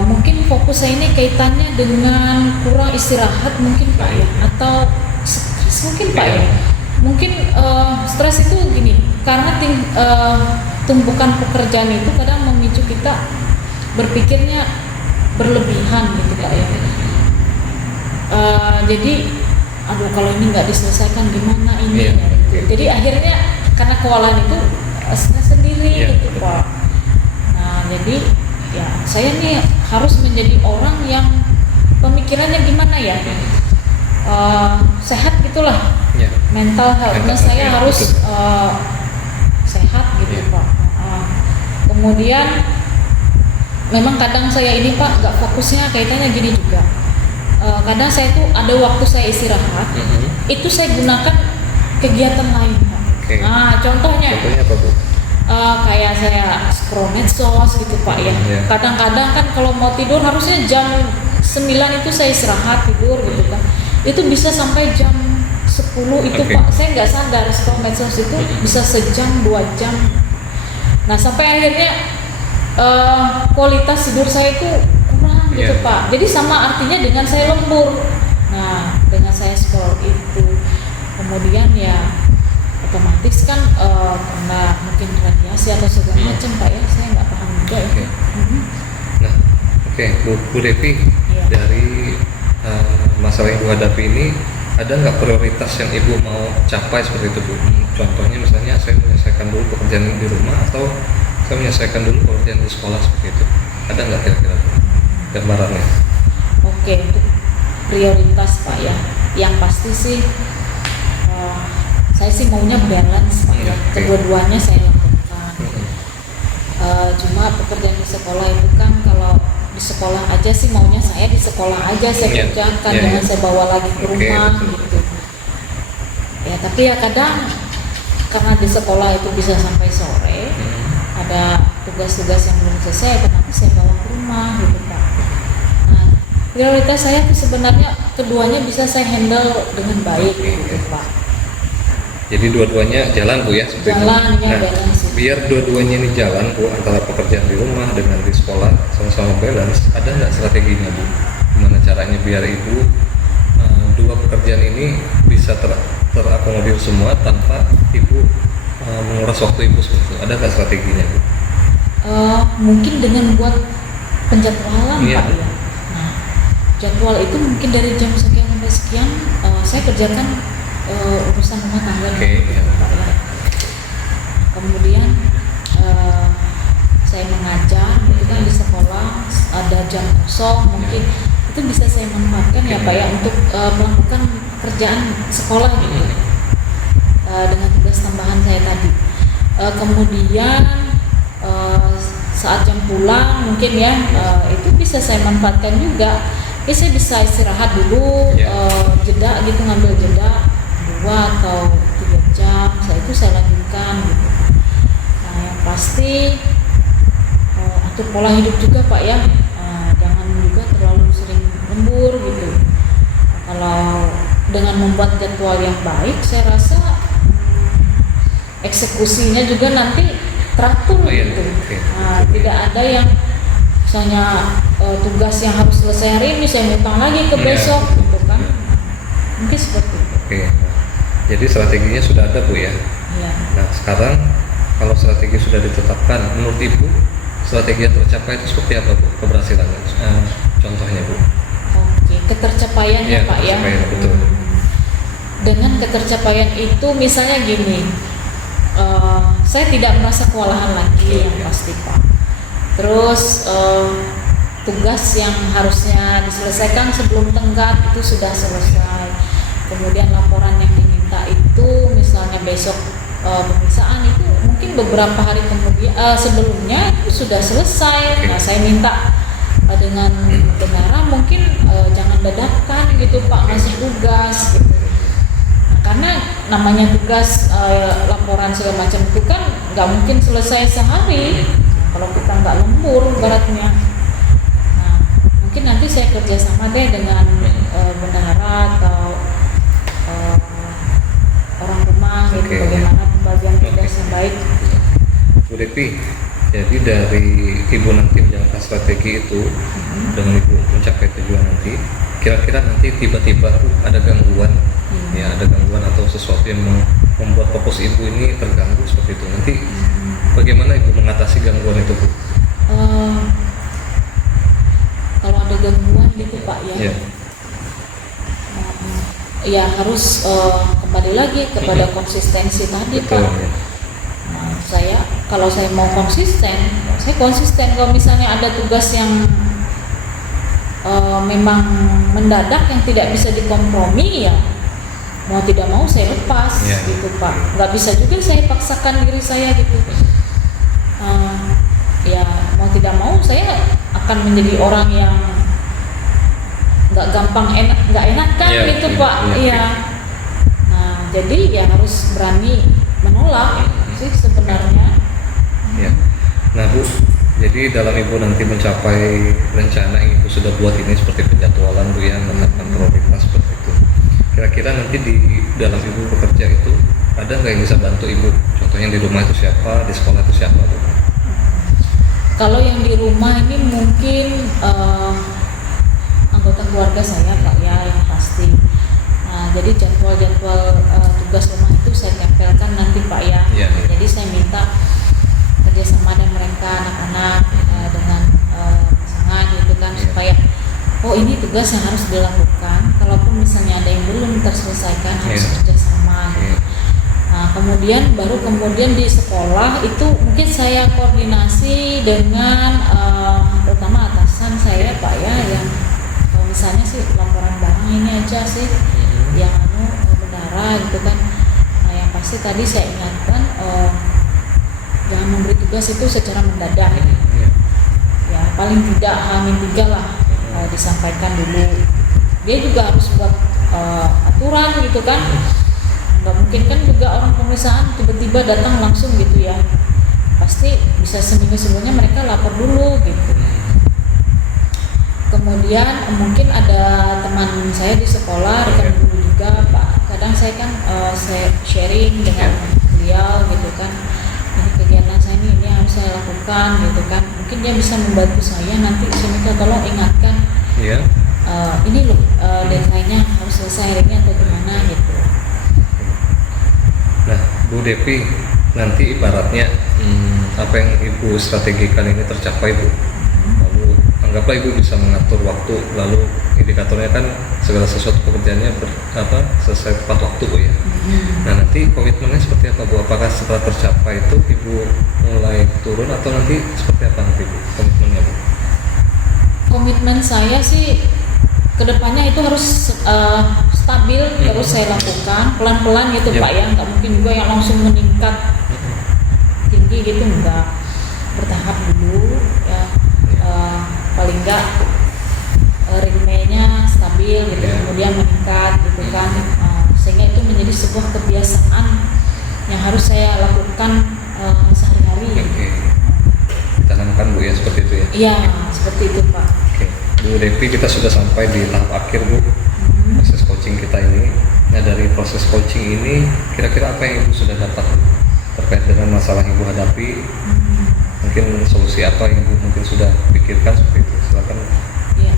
Mungkin fokus saya ini kaitannya dengan kurang istirahat mungkin Pak ya, atau stres mungkin Pak ya. Mungkin stres itu gini, karena tumpukan pekerjaan itu kadang memicu kita berpikirnya berlebihan gitu Pak ya. Jadi aduh kalau ini nggak diselesaikan gimana ini gitu. Jadi akhirnya karena kewalahan itu stres sendiri gitu Pak. Nah jadi ya saya nih harus menjadi orang yang pemikirannya gimana ya, sehat gitulah. Mental health-nya saya harus sehat gitu Pak. Kemudian memang kadang saya ini Pak nggak fokusnya kaitannya gini juga. Kadang saya tuh ada waktu saya istirahat, itu saya gunakan kegiatan lain Pak. Oke. Nah, contohnya Contohnya apa Bu? kayak saya scroll medsos gitu Pak ya. Iya. Kadang-kadang kan kalau mau tidur harusnya jam 9 itu saya istirahat tidur gitu kan. Itu bisa sampai jam 10 itu Oke. Pak. Saya nggak sadar scroll medsos itu bisa sejam 2 jam. Nah sampai akhirnya kualitas tidur saya itu kurang gitu Iya. Pak. Jadi sama artinya dengan saya lembur. Nah dengan saya scroll itu, kemudian ya otomatis kan karena mungkin radiasi atau segala macam Pak ya, saya nggak paham juga Oke. itu. Mhm. Nah, oke, Bu Devi, Iya. dari masalah yang Ibu hadapi ini, ada nggak prioritas yang Ibu mau capai seperti itu Bu? Contohnya misalnya saya menyelesaikan dulu pekerjaan di rumah, atau saya menyelesaikan dulu pekerjaan di sekolah seperti itu. Ada nggak kira-kira gambarannya? Oke, untuk prioritas Pak ya, yang pasti sih saya sih maunya balance Pak ya, Oke. kedua-duanya saya lakukan. Mhm. Cuma pekerjaan di sekolah itu kan kalau di sekolah aja sih maunya saya di sekolah aja saya Iya. kerjakan, Iya, jangan iya. saya bawa lagi ke Oke, rumah betul. gitu. Ya tapi ya kadang karena di sekolah itu bisa sampai sore, ada tugas-tugas yang belum selesai, otomatis saya bawa ke rumah gitu Pak. Nah prioritas saya tuh sebenarnya keduanya bisa saya handle dengan baik Oke, gitu oke. Pak. Jadi dua-duanya jalan Bu ya seperti Jalan, itu. ya, balance. Biar dua-duanya ini jalan Bu, antara pekerjaan di rumah dengan di sekolah sama-sama balance, ada nggak strateginya Bu? Gimana caranya biar Ibu dua pekerjaan ini bisa terakomodir semua tanpa Ibu menguras waktu Ibu seperti itu? Ada nggak strateginya Bu? Mungkin dengan buat penjadwalan Iya. Pak ya. Nah jadwal itu mungkin dari jam sekian sampai sekian saya kerjakan urusan rumah tangga Oke, iya. Pak ya. Kemudian saya mengajar gitu kan di sekolah, ada jam kosong mungkin itu bisa saya manfaatkan ya Pak ya untuk melakukan kerjaan sekolah gitu dengan tugas tambahan saya tadi. Kemudian saat jam pulang mungkin ya itu bisa saya manfaatkan juga. Saya bisa istirahat dulu, Ya. jeda gitu, ngambil jeda 2 atau 3 jam, saya lanjutkan gitu. Nah yang pasti atur pola hidup juga Pak ya, jangan juga terlalu sering lembur gitu. Kalau dengan membuat jadwal yang baik, saya rasa eksekusinya juga nanti teratur Oh, iya. gitu. Oke. Nah, tidak ada yang misalnya tugas yang harus selesai hari ini saya ngutang lagi ke Iya. besok gitu kan. Mungkin seperti itu. Oke. Nah, jadi strateginya sudah ada Bu ya. Ya. Nah sekarang kalau strategi sudah ditetapkan, menurut Ibu strategi yang tercapai itu seperti apa Bu keberhasilannya? Contohnya Bu? Oke, ketercapaiannya Iya, Pak ya. ketercapaian, betul. Dengan ketercapaian itu misalnya gini, saya tidak merasa kewalahan lagi yang pasti Pak. Terus tugas yang harusnya diselesaikan sebelum tenggat itu sudah selesai. Kemudian laporan yang diminta itu misalnya besok pemeriksaan itu mungkin beberapa hari kemudian sebelumnya itu sudah selesai. Nah saya minta dengan negara mungkin jangan dadakan gitu Pak ngasih tugas gitu. Nah, karena namanya tugas laporan segala macam itu kan nggak mungkin selesai sehari kalau kita nggak lembur baratnya. Nah mungkin nanti saya kerjasama deh dengan bendahara atau orang rumah gitu, Oke. bagaimana pembagian tugas yang baik. Bu Devi, jadi dari Ibu nanti menjalankan strategi itu dengan Ibu mencapai tujuan nanti, kira-kira nanti tiba-tiba Bu, ada gangguan, ya ada gangguan atau sesuatu yang membuat fokus Ibu ini terganggu seperti itu. Nanti bagaimana Ibu mengatasi gangguan itu Bu? Kalau ada gangguan gitu Pak ya, Ya. ya harus kembali lagi kepada konsistensi tadi Betul. Pak. Ya. Nah, kalau saya mau konsisten, saya konsisten. Kalau misalnya ada tugas yang memang mendadak yang tidak bisa dikompromi ya mau tidak mau saya lepas Ya. gitu Pak. Nggak bisa juga saya paksakan diri saya gitu. Ya mau tidak mau saya akan menjadi orang yang nggak gampang nggak enakan Ya, gitu ya, Pak. ya. Iya. Nah jadi ya harus berani menolak sih sebenarnya. Ya. Nah Bu, jadi dalam Ibu nanti mencapai rencana yang Ibu sudah buat ini seperti penjadwalan Bu ya, menetapkan prioritas seperti itu. Kira-kira nanti di dalam Ibu bekerja itu ada nggak yang bisa bantu Ibu? Contohnya di rumah itu siapa, di sekolah itu siapa Bu? Kalau yang di rumah ini mungkin anggota keluarga saya Pak ya yang pasti. Nah, jadi jadwal-jadwal tugas rumah itu saya tempelkan nanti Pak ya. Iya, iya. Jadi saya minta kerjasama dengan mereka anak-anak dengan pasangan gitu kan Iya. supaya oh ini tugas yang harus dilakukan. Kalaupun misalnya ada yang belum terselesaikan harus Iya. kerjasama. Iya. Nah, kemudian di sekolah itu mungkin saya koordinasi dengan terutama atasan saya Pak ya yang kalau misalnya sih laporan barang ini aja sih yang bendara gitu kan. Nah, yang pasti tadi saya ingatkan jangan memberi tugas itu secara mendadak Iya. ya paling tidak H-3 lah disampaikan dulu. Dia juga harus buat aturan gitu kan. Nggak mungkin kan juga orang pemeriksaan tiba-tiba datang langsung gitu ya, pasti bisa seminggu sebelumnya mereka lapor dulu gitu. Kemudian mungkin ada teman saya di sekolah, rekan guru juga Pak, kadang saya kan saya sharing dengan beliau gitu kan, ini kegiatan saya ini harus saya lakukan gitu kan, mungkin dia bisa membantu saya nanti. Saya minta tolong ingatkan Iya. ini loh deadline-nya harus selesai hari ini atau gimana gitu. Nah, Bu Depi, nanti ibaratnya apa yang Ibu strategikan ini tercapai Bu, lalu anggaplah Ibu bisa mengatur waktu, lalu indikatornya kan segala sesuatu pekerjaannya selesai tepat waktu Bu ya. Nah nanti komitmennya seperti apa Bu? Apakah setelah tercapai itu Ibu mulai turun atau nanti seperti apa nanti Bu komitmennya Bu? Komitmen saya sih kedepannya itu harus stabil terus saya lakukan pelan-pelan gitu Ya. Pak ya, nggak mungkin juga yang langsung meningkat tinggi gitu, enggak, bertahap dulu ya. Paling enggak ritmenya stabil gitu, Ya. kemudian meningkat gitu kan, sehingga itu menjadi sebuah kebiasaan yang harus saya lakukan sehari-hari. Oke. Ditanamkan Bu ya seperti itu ya. Iya seperti itu Pak. Oke. Bu Depi, kita sudah sampai di tahap akhir Bu proses coaching kita ini. Nah dari proses coaching ini kira-kira apa yang Ibu sudah dapat Bu? Terkait dengan masalah yang Ibu hadapi, mungkin solusi apa yang Ibu mungkin sudah pikirkan seperti itu, silakan. Iya.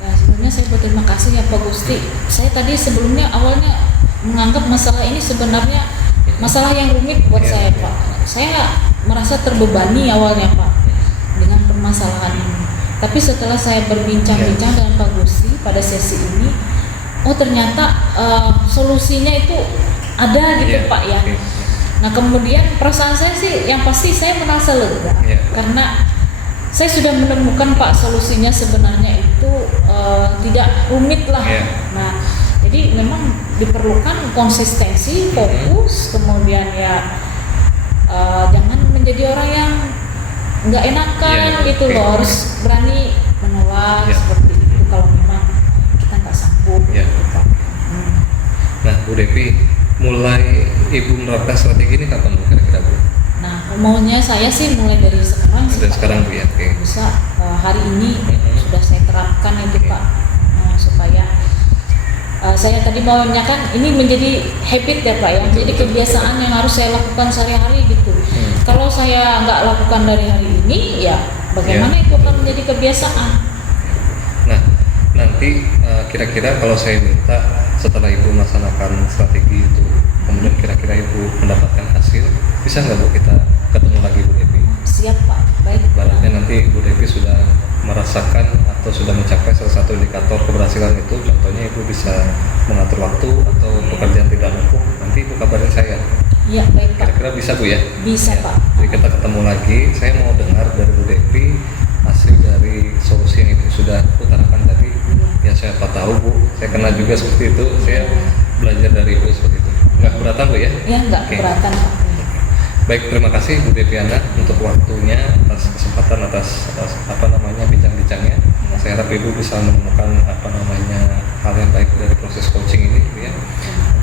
Nah, sebenarnya saya berterima kasih ya Pak Gusti. Saya tadi sebelumnya awalnya menganggap masalah ini sebenarnya masalah yang rumit buat Iya, saya iya. Pak. Saya merasa terbebani awalnya Pak dengan permasalahan ini. Tapi setelah saya berbincang-bincang dengan Pak Gusti pada sesi ini, oh ternyata solusinya itu ada gitu Iya, Pak ya. oke. Nah kemudian perasaan saya sih yang pasti saya merasa lega Iya. karena saya sudah menemukan Pak solusinya sebenarnya itu tidak rumit lah. Iya. Nah jadi memang diperlukan konsistensi, fokus, kemudian ya jangan menjadi orang yang nggak enakan Iya, gitu oke. loh, harus berani menolak Iya. seperti itu kalau memang kita nggak sanggup. Iya. gitu, Pak. Nah Bu Depi, mulai Ibu menerapkan strategi ini kapan Bu kira-kira Bu? Nah maunya saya sih mulai dari sekarang sih, Dari Pak. sekarang Bu ya, oke. Bisa hari ini Mhm. sudah saya terapkan itu Oke. Pak, supaya saya tadi mau menanyakan ini menjadi habit ya Pak ya, Betul, jadi betul, kebiasaan yang harus saya lakukan sehari-hari gitu. Kalau saya nggak lakukan dari hari ini ya bagaimana Ya. itu akan menjadi kebiasaan. Nah nanti kira-kira kalau saya minta setelah Ibu melaksanakan strategi itu, kemudian kira-kira Ibu mendapatkan hasil, bisa nggak Bu kita ketemu lagi Bu Depi? Siap Pak, baik. Ibaratnya nanti Bu Devi sudah merasakan atau sudah mencapai salah satu indikator keberhasilan itu, contohnya Ibu bisa mengatur waktu atau pekerjaan tidak numpuk, nanti Ibu kabarin saya. Iya baik Pak. Kira-kira bisa Bu ya? Bisa, Ya. Pak. Jadi kita ketemu lagi, saya mau dengar dari Bu Devi hasil dari solusi yang Ibu sudah utarakan tadi. Iya. Ya siapa tahu Bu, saya kenal juga seperti itu, saya belajar dari Ibu seperti itu. Nggak keberatan Bu ya? Ya nggak Oke. keberatan Pak. Baik, terima kasih Bu Deviana untuk waktunya, atas kesempatan, atas bincang-bincangnya. Ya. Saya harap Ibu bisa menemukan hal yang baik dari proses coaching ini, Bu ya.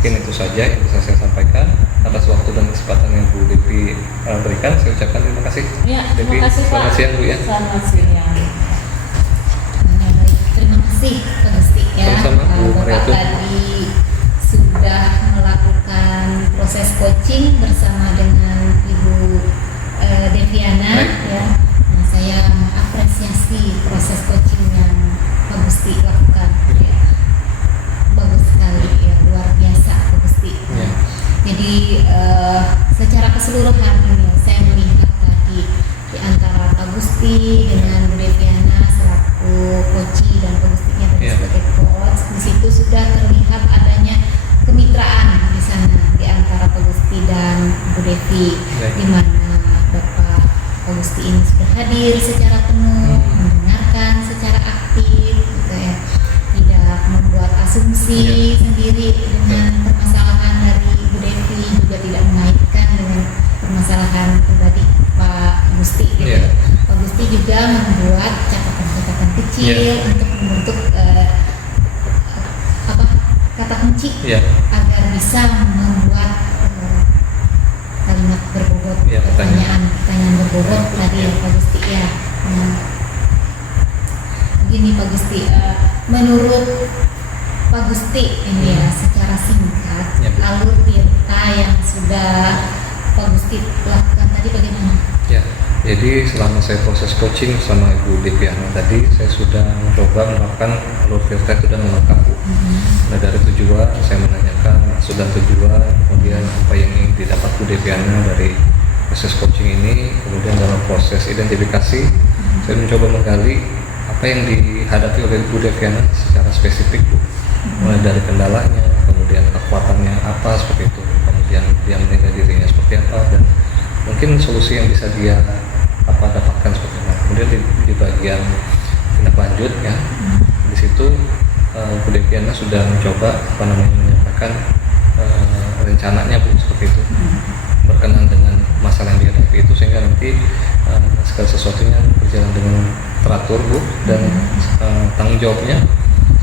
Mungkin itu saja yang bisa saya sampaikan. Atas waktu dan kesempatan yang Bu Devi berikan, saya ucapkan terima kasih. Ya, Devi, terima kasih Pak. selamat siang Bu ya. Selamat siang. Baik, terima kasih Pak Gusti ya. Sama-sama, Bu Bapak Mariatu. tadi sudah melakukan proses coaching bersama dengan Ibu Deviana Baik. ya. Nah, saya mengapresiasi proses coaching yang Pak Gusti lakukan ya. Bagus sekali ya, luar biasa Pak Gusti. Ya. Jadi secara keseluruhan ini saya melihat tadi di antara Pak Gusti dengan Bu Deviana selaku coach dan Pak Gustinya tadi Ya. sebagai coach, di situ sudah terlihat adanya kemitraan di sana di antara Pak Gusti dan Bu Devi, Baik. di mana Bapak Pak Gusti ini sudah hadir secara penuh, mendengarkan secara aktif, gitu ya, tidak membuat asumsi sendiri dengan permasalahan dari Bu Devi, juga tidak mengaitkan dengan permasalahan pribadi Pak Gusti. Gitu. Iya. Pak Gusti juga membuat catatan-catatan kecil Iya. untuk membentuk kata kunci Ya. agar bisa membuat kalimat berbobot, Iya, pertanyaan berbobot Iya. tadi ya Pak Gusti ya. Begini Pak Gusti, menurut Pak Gusti ini ya secara singkat Ya. alur tirta yang sudah Pak Gusti lakukan tadi bagaimana? Ya, jadi selama saya proses coaching sama Ibu Deviana tadi, saya sudah mencoba menerapkan alur tirta itu dan lengkap Bu. Nah dari tujuan, saya menanyakan maksud dan tujuan, kemudian apa yang ingin didapat Bu Deviana dari proses coaching ini, kemudian dalam proses identifikasi, saya mencoba menggali apa yang dihadapi oleh Bu Deviana secara spesifik Bu. Mulai dari kendalanya, kemudian kekuatannya apa seperti itu, kemudian dia menilai dirinya seperti apa, dan mungkin solusi yang bisa dia dapatkan seperti apa. Kemudian di bagian tindak lanjut ya, di situ Bu Deviana sudah mencoba menyampaikan rencananya Bu seperti itu, berkenaan dengan masalah yang dihadapi itu, sehingga nanti segala sesuatunya berjalan dengan teratur Bu, dan tanggung jawabnya.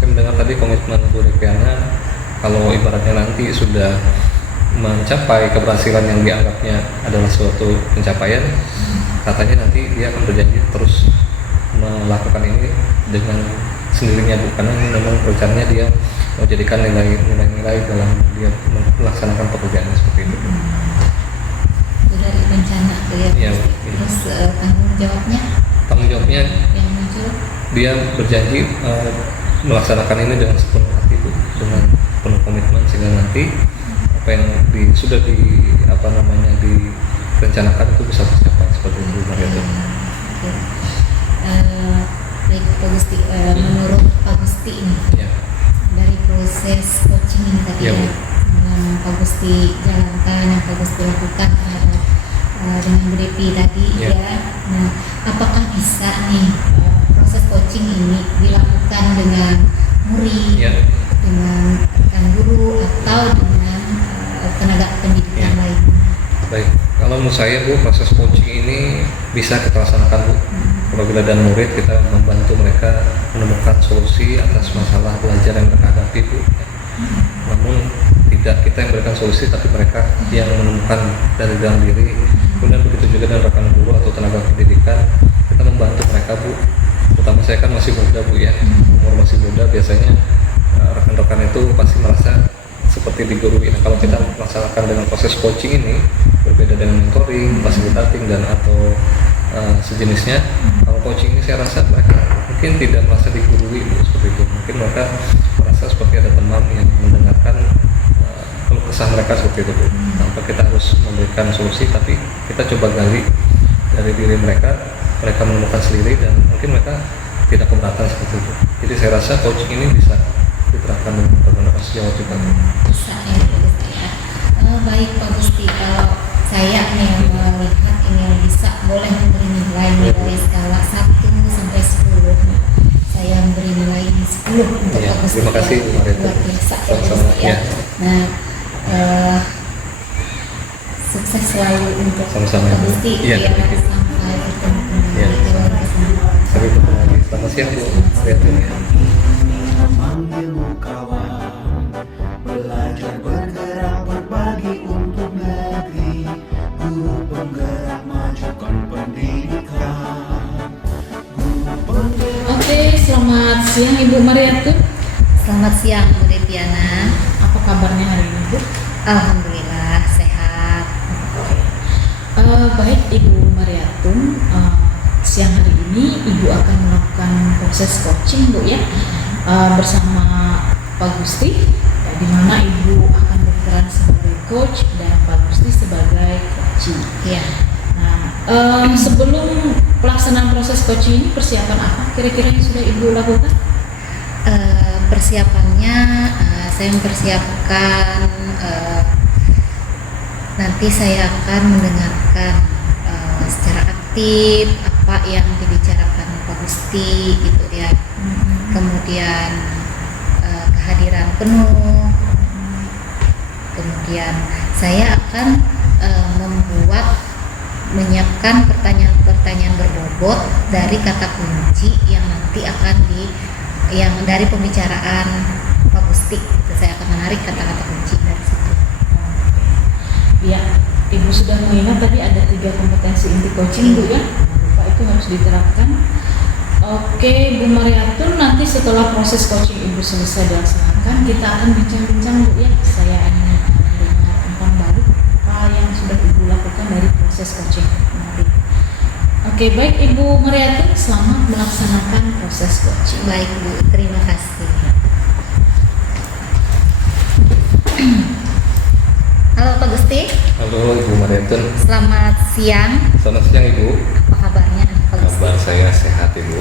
Saya mendengar tadi komitmen Bu Deviana, kalau ibaratnya nanti sudah mencapai keberhasilan yang dianggapnya adalah suatu pencapaian, katanya nanti dia akan berjanji terus melakukan ini dengan sendirinya Bu, karena ini memang rencananya dia mau jadikan nilai-nilai dalam dia melaksanakan pekerjaannya seperti itu. Itu dari rencana tuh ya. Iya. Terus tanggung jawabnya Tanggung jawabnya yang muncul dia berjanji melaksanakan ini dengan sepenuh hati Bu, dengan penuh komitmen, sehingga nanti apa yang sudah direncanakan itu bisa tercapai seperti itu Bu Mariatu. Oke. Baik Pak Gusti, menurut Pak Gusti ini Ya. dari proses coaching ini tadi Ya, Bu. yang Pak Gusti jalankan, yang Pak Gusti lakukan terhadap dengan Bu Devi tadi Ya. ya. Nah, apakah bisa nih proses coaching ini dilakukan dengan murid, Ya. dengan rekan guru, atau dengan tenaga pendidikan Ya. lain? Baik, kalau menurut saya Bu, proses coaching ini bisa kita laksanakan Bu. Apabila dan murid, kita membantu mereka menemukan solusi atas masalah belajar yang mereka hadapi Bu. Namun tidak kita yang memberikan solusi, tapi mereka yang menemukan dari dalam diri. Kemudian begitu juga dengan rekan guru atau tenaga pendidikan, kita membantu mereka Bu. Terutama saya kan masih muda Bu ya, umur masih muda, biasanya rekan-rekan itu pasti merasa seperti digurui. Nah, kalau kita melaksanakan dengan proses coaching ini, berbeda dengan mentoring, fasilitating, dan atau sejenisnya. Kalau coaching ini saya rasa mereka mungkin tidak merasa digurui Bu, seperti itu. Mungkin mereka merasa seperti ada teman yang mendengarkan keluh kesah mereka seperti itu Bu. Tanpa kita harus memberikan solusi, tapi kita coba gali dari diri mereka menemukan sendiri, dan mungkin mereka tidak keberatan seperti itu. Jadi saya rasa coaching ini bisa diterapkan dengan rekan-rekan sejawat juga. Bisa ya Pak Gusti ya. Baik Pak Gusti, kalau saya nih melihat ini bisa boleh memberi nilai dari skala 1 sampai 10. Saya memberi nilai 10 untuk Ya, Pak Gusti. terima kasih, Bu Mariatu. Luar biasa ya Pak Sama-sama, Gusti ya. ya. Nah, sukses selalu untuk Sama-sama, Pak Bu. Gusti Iya, ya, terima kasih. sampai bertemu Ya. kembali di lain kesempatan. Sampai ketemu lagi. Selamat siang Bu Mariatu ya. Memanggilmu kawan, belajar berkata selamat siang Ibu Mariatun. Selamat siang Bu Deviana. Apa kabarnya hari ini Bu? Alhamdulillah sehat. Baik Ibu Mariatun, siang hari ini Ibu akan melakukan proses coaching Bu ya, bersama Pak Gusti, di mana Ibu akan berperan sebagai coach dan Pak Gusti sebagai coaching. Ya. Nah, sebelum pelaksanaan proses coaching ini persiapan apa kira-kira yang sudah Ibu lakukan? Persiapannya saya mempersiapkan nanti saya akan mendengarkan secara aktif apa yang dibicarakan Pak Gusti gitu ya. Kemudian kehadiran penuh. Kemudian saya akan menyiapkan pertanyaan-pertanyaan berbobot dari kata kunci yang nanti akan yang dari pembicaraan Pak Gusti. Saya akan menarik kata-kata kunci dari situ. Ya, Ibu sudah mengingat tadi ada 3 kompetensi inti coaching Bu ya. Lupa itu harus diterapkan. Oke, Bu Mariatun, nanti setelah proses coaching Ibu selesai dilaksanakan, kita akan bincang-bincang Bu ya. Saya ingin mendengar tentang baru apa yang sudah Ibu lakukan dari proses coaching nanti. Oke, baik Ibu Mariatun, selamat melaksanakan proses coaching. Baik Bu, terima kasih. Halo Pak Gusti. Halo Ibu Mariatun. Selamat siang. Selamat siang Ibu. Apa kabarnya Pak Gusti? Kabar saya sehat Ibu.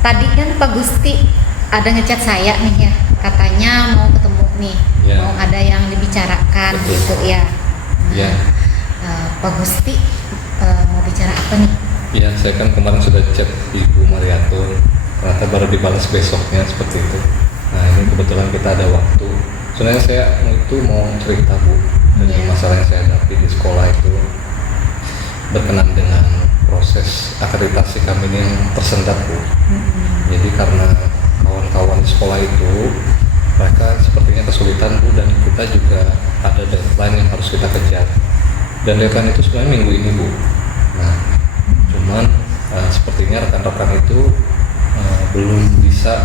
Tadi kan Pak Gusti ada ngechat saya nih ya, katanya mau ketemu nih, Ya. mau ada yang dibicarakan. Betul. Gitu ya. Ya. Pak Gusti mau bicara apa nih? Ya, saya kan kemarin sudah chat Ibu Mariatun, ternyata baru dibalas besoknya seperti itu. Nah, ini kebetulan kita ada waktu. Sebenarnya saya itu mau cerita Bu, dari Ya. masalah yang saya hadapi di sekolah itu berkenaan dengan proses akreditasi kami ini yang tersendat Bu. Jadi karena kawan-kawan di sekolah itu mereka sepertinya kesulitan Bu, dan kita juga ada deadline yang harus kita kejar. Dan deadline itu sebenarnya minggu ini Bu. Nah, cuman sepertinya rekan-rekan itu belum bisa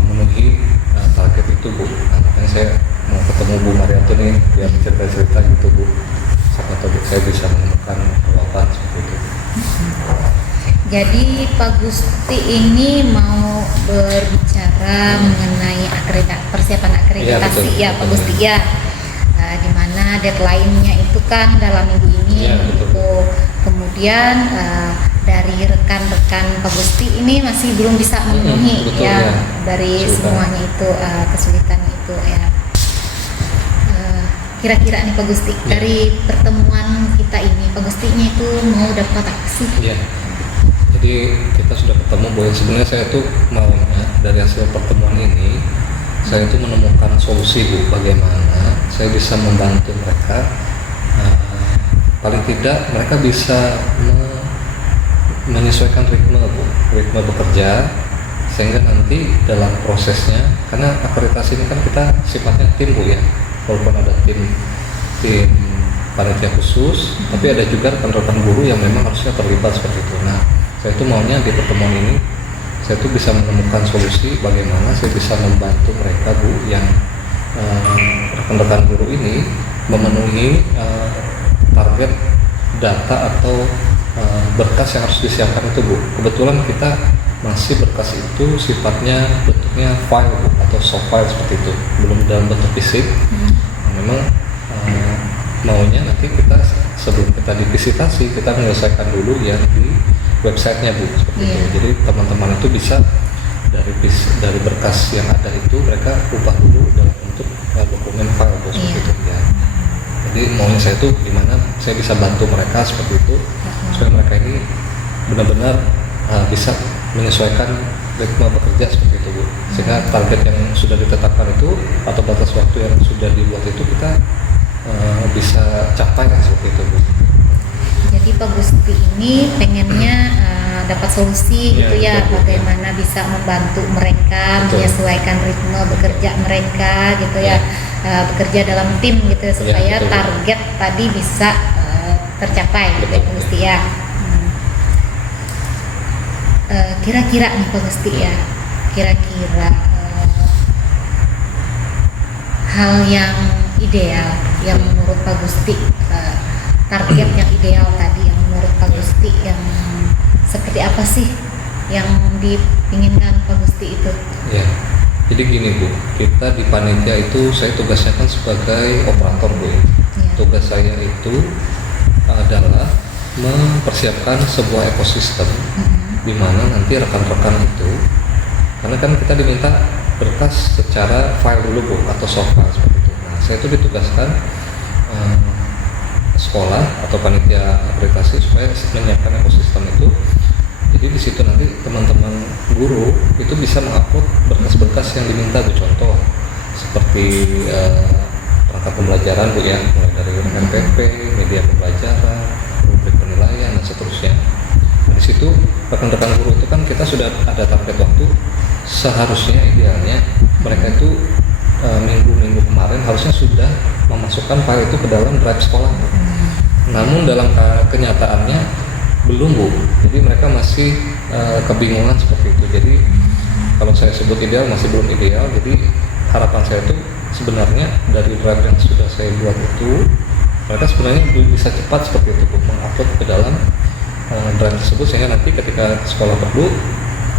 memenuhi target itu Bu. Nah, makanya saya mau ketemu Bu Mariatun nih biar cerita-cerita gitu Bu. Siapa tahu saya bisa menemukan jawaban seperti itu. Jadi Pak Gusti ini mau berbicara mengenai persiapan akreditasi Iya, betul. ya Pak Gusti ya. Di mana deadline-nya itu kan dalam minggu ini Iya, betul. gitu. Kemudian dari rekan-rekan Pak Gusti ini masih belum bisa memenuhi betul, ya, ya. dari Kesulitan. semuanya itu kesulitan itu ya. Kira-kira nih Pak Gusti, Ya. dari pertemuan kita ini Pak Gustinya itu mau dapat apa sih? Iya. Jadi kita sudah ketemu Bu. Sebenarnya saya tuh maunya dari hasil pertemuan ini saya itu menemukan solusi Bu, bagaimana saya bisa membantu mereka. Paling tidak mereka bisa menyesuaikan ritme Bu, ritme bekerja, sehingga nanti dalam prosesnya, karena akreditasi ini kan kita sifatnya tim Bu ya, walaupun ada tim panitia khusus, tapi ada juga rekan-rekan guru yang memang harusnya terlibat seperti itu. Nah, saya itu maunya di pertemuan ini saya itu bisa menemukan solusi bagaimana saya bisa membantu mereka Bu, yang rekan-rekan guru ini memenuhi target data atau berkas yang harus disiapkan itu Bu. Kebetulan kita masih berkas itu sifatnya bentuknya file Bu, atau soft file seperti itu, belum dalam bentuk fisik. Nah, memang maunya nanti kita sebelum kita divisitasi kita menyelesaikan dulu yang di websitenya Bu, seperti itu. Jadi teman-teman itu bisa dari berkas yang ada itu mereka ubah dulu dalam bentuk dokumen file Bu, seperti itu ya. Jadi maunya saya itu gimana saya bisa bantu mereka seperti itu supaya mereka ini benar-benar bisa menyesuaikan ritme bekerja seperti itu Bu, sehingga target yang sudah ditetapkan itu atau batas waktu yang sudah dibuat itu kita bisa capai lah seperti itu Bu. Jadi Pak Gusti ini pengennya dapat solusi Ya, gitu ya, betul, bagaimana bisa membantu mereka Betul. menyesuaikan ritme bekerja mereka gitu ya, bekerja dalam tim gitu ya, supaya betul. target tadi bisa tercapai gitu ya, Betul. Pak Gusti ya. kira-kira nih Pak Gusti ya, kira-kira hal yang ideal yang menurut Pak Gusti, target yang ideal tadi yang menurut Pak Gusti yang seperti apa sih yang diinginkan Pak Gusti itu? Ya, jadi gini Bu, kita di panitia itu saya tugasnya kan sebagai operator Bu. Ya. Tugas saya itu adalah mempersiapkan sebuah ekosistem di mana nanti rekan-rekan itu, karena kan kita diminta berkas secara file dulu Bu, atau soft file seperti itu. Nah, saya itu ditugaskan sekolah atau panitia akreditasi supaya menyiapkan ekosistem itu. Jadi di situ nanti teman-teman guru itu bisa mengupload berkas-berkas yang diminta Bu, contoh seperti perangkat pembelajaran Bu ya, mulai dari RPP, media pembelajaran, rubrik penilaian dan seterusnya. Nah, di situ rekan-rekan guru itu kan kita sudah ada target waktu, seharusnya idealnya mereka itu minggu-minggu kemarin harusnya sudah memasukkan file itu ke dalam drive sekolah. Namun dalam kenyataannya belum Bu, jadi mereka masih kebingungan seperti itu. Jadi kalau saya sebut ideal masih belum ideal. Jadi harapan saya itu sebenarnya dari drive yang sudah saya buat itu mereka sebenarnya bisa cepat seperti itu Bu, mengupload ke dalam drive tersebut, sehingga nanti ketika sekolah perlu,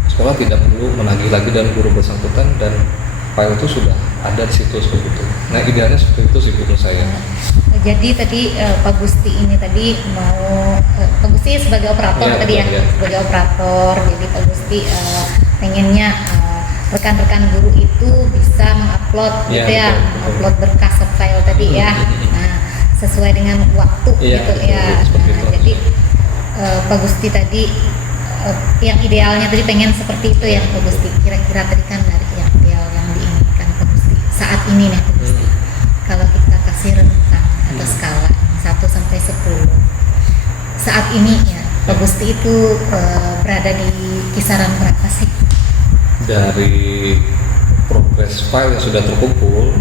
sekolah tidak perlu menagih lagi dan guru bersangkutan, dan file itu sudah ada di situ seperti itu. Nah idealnya seperti itu sih menurut saya. Jadi tadi Pak Gusti ini tadi mau Pak Gusti sebagai operator Ya, tadi ya, ya. sebagai operator. Jadi Pak Gusti pengennya rekan-rekan guru itu bisa mengupload Ya, gitu ya, betul. upload berkas file tadi ya. Nah, sesuai dengan waktu Ya, gitu betul, ya. seperti Nah, itu. jadi Pak Gusti tadi yang idealnya tadi pengen seperti itu ya Pak Gusti. Kira-kira tadi kan dari yang ideal yang diinginkan Pak Gusti saat ini nih Pak Gusti. Kalau kita kasih rentang atau skala 1 sampai 10 saat ini ya Pak Gusti itu berada di kisaran berapa sih? Dari progres file yang sudah terkumpul,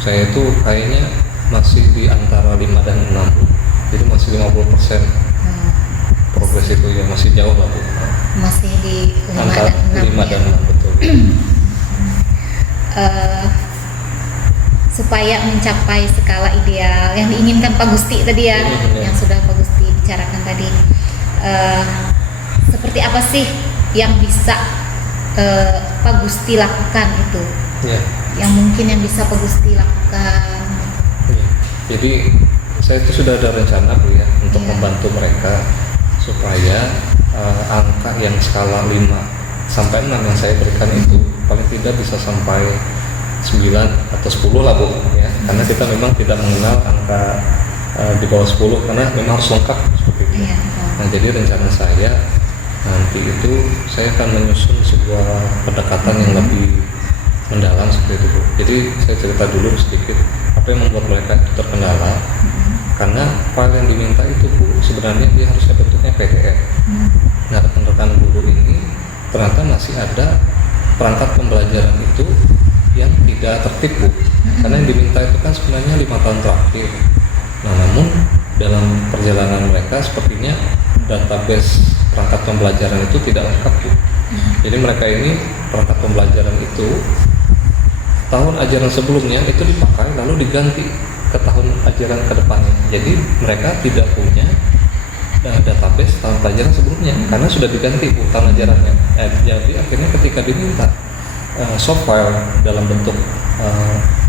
saya itu kayaknya masih di antara 5 dan 6 Bu. Jadi masih 50% progres itu ya, masih jauh lah Bu. Masih di 5 Antara dan 6 5 ya. dan 6 betul. Supaya mencapai skala ideal yang diinginkan Pak Gusti tadi ya, yang sudah Pak Gusti bicarakan tadi, seperti apa sih yang bisa Pak Gusti lakukan itu? Ya. Yang mungkin yang bisa Pak Gusti lakukan? Ya. Jadi saya itu sudah ada rencana Bu ya untuk Iya. membantu mereka supaya angka yang skala 5 sampai 6 yang saya berikan itu paling tidak bisa sampai 9 atau 10 lah Bu ya, karena kita memang tidak mengenal angka di bawah 10 karena memang harus lengkap seperti itu. Iya. Nah jadi rencana saya nanti itu saya akan menyusun sebuah pendekatan yang lebih mendalam seperti itu Bu. Jadi saya cerita dulu sedikit apa yang membuat mereka itu terkendala, karena file yang diminta itu Bu sebenarnya dia harusnya bentuknya PDF. Nah rekan-rekan guru ini ternyata masih ada perangkat pembelajaran itu yang tidak tertib Bu, karena yang diminta itu kan sebenarnya 5 tahun terakhir. Nah namun dalam perjalanan mereka sepertinya database perangkat pembelajaran itu tidak lengkap Bu. Jadi mereka ini perangkat pembelajaran itu tahun ajaran sebelumnya itu dipakai lalu diganti ke tahun ajaran kedepannya. Jadi mereka tidak punya database tahun pelajaran sebelumnya karena sudah diganti Bu tahun ajarannya. Jadi akhirnya ketika diminta soft file dalam bentuk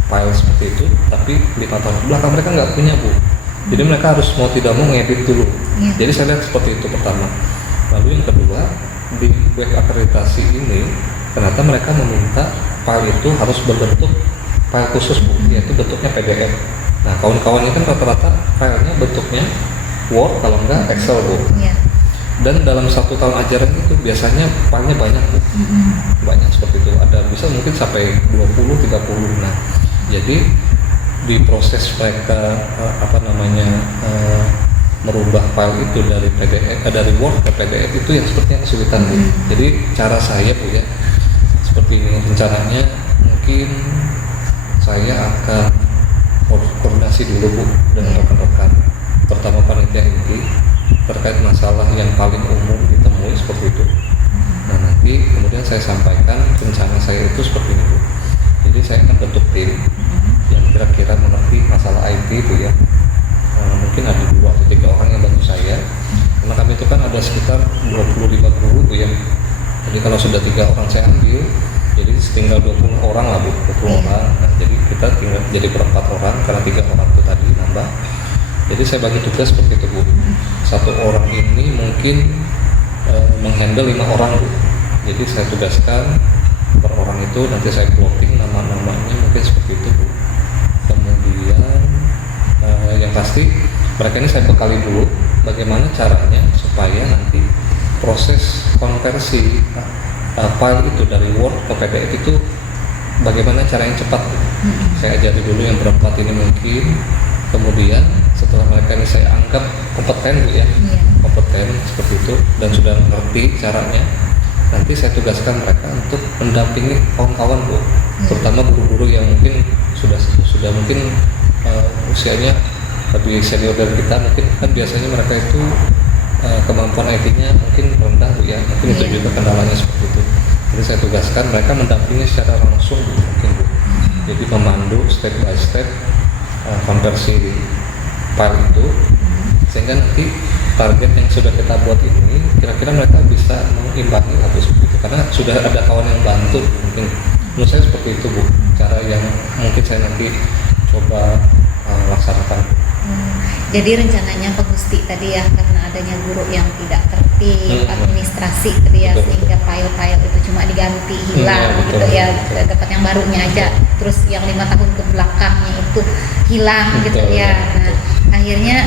file seperti itu, tapi 5 tahun ke belakang mereka nggak punya Bu. Jadi mereka harus mau tidak mau ngedit dulu. Jadi saya lihat seperti itu pertama. Lalu yang kedua, di web akreditasi ini ternyata mereka meminta file itu harus berbentuk file khusus Bu, yaitu bentuknya PDF. Nah kawan-kawannya kan rata-rata filenya bentuknya Word kalau enggak Excel Bu. Iya. Dan dalam 1 tahun ajaran itu biasanya filenya banyak Bu. Banyak seperti itu, ada bisa mungkin sampai 20-30. Nah jadi di proses mereka merubah file itu dari PDF dari Word ke PDF itu yang sepertinya kesulitan Bu. Jadi cara saya Bu ya seperti ini, rencananya mungkin saya akan koordinasi dulu Bu dengan rekan-rekan, pertama panitia inti terkait masalah yang paling umum ditemui seperti itu. Nah nanti kemudian saya sampaikan rencana saya itu seperti ini Bu. Jadi saya akan bentuk tim yang kira-kira mengerti masalah IT Bu ya. Mungkin ada 2 atau 3 orang yang bantu saya. Karena kami itu kan ada sekitar 25 guru Bu ya. Jadi kalau sudah 3 orang saya ambil, jadi tinggal 20 orang lah Bu, 20 orang. Nah jadi kita tinggal jadi berempat orang karena 3 orang itu tadi nambah. Jadi saya bagi tugas seperti itu Bu. 1 orang ini mungkin menghandle 5 orang Bu. Jadi saya tugaskan per orang itu nanti saya plotting nama-namanya mungkin seperti itu Bu. Kemudian yang pasti mereka ini saya bekali dulu bagaimana caranya supaya nanti proses konversi file itu dari Word ke PDF itu bagaimana caranya cepat Bu. Saya ajari dulu yang berempat ini mungkin. Kemudian setelah mereka ini saya anggap kompeten Bu ya, kompeten seperti itu dan sudah mengerti caranya, nanti saya tugaskan mereka untuk mendampingi kawan-kawan Bu, terutama guru-guru yang mungkin sudah mungkin usianya lebih senior dari kita. Mungkin kan biasanya mereka itu kemampuan IT-nya mungkin rendah Bu ya, mungkin itu juga kendalanya seperti itu. Jadi saya tugaskan mereka mendampingi secara langsung Bu, mungkin Bu. Jadi memandu step by step konversi file itu, sehingga nanti target yang sudah kita buat ini kira-kira mereka bisa mengimbangi atau seperti itu, karena sudah ada kawan yang bantu. Mungkin menurut saya seperti itu Bu, cara yang mungkin saya nanti coba laksanakan. Jadi rencananya Pak Gusti tadi ya, karena adanya guru yang tidak tertib, administrasi tadi ya, sehingga file-file itu cuma diganti hilang gitu ya, dapat yang barunya aja, terus yang 5 tahun ke belakangnya itu hilang gitu ya. Nah akhirnya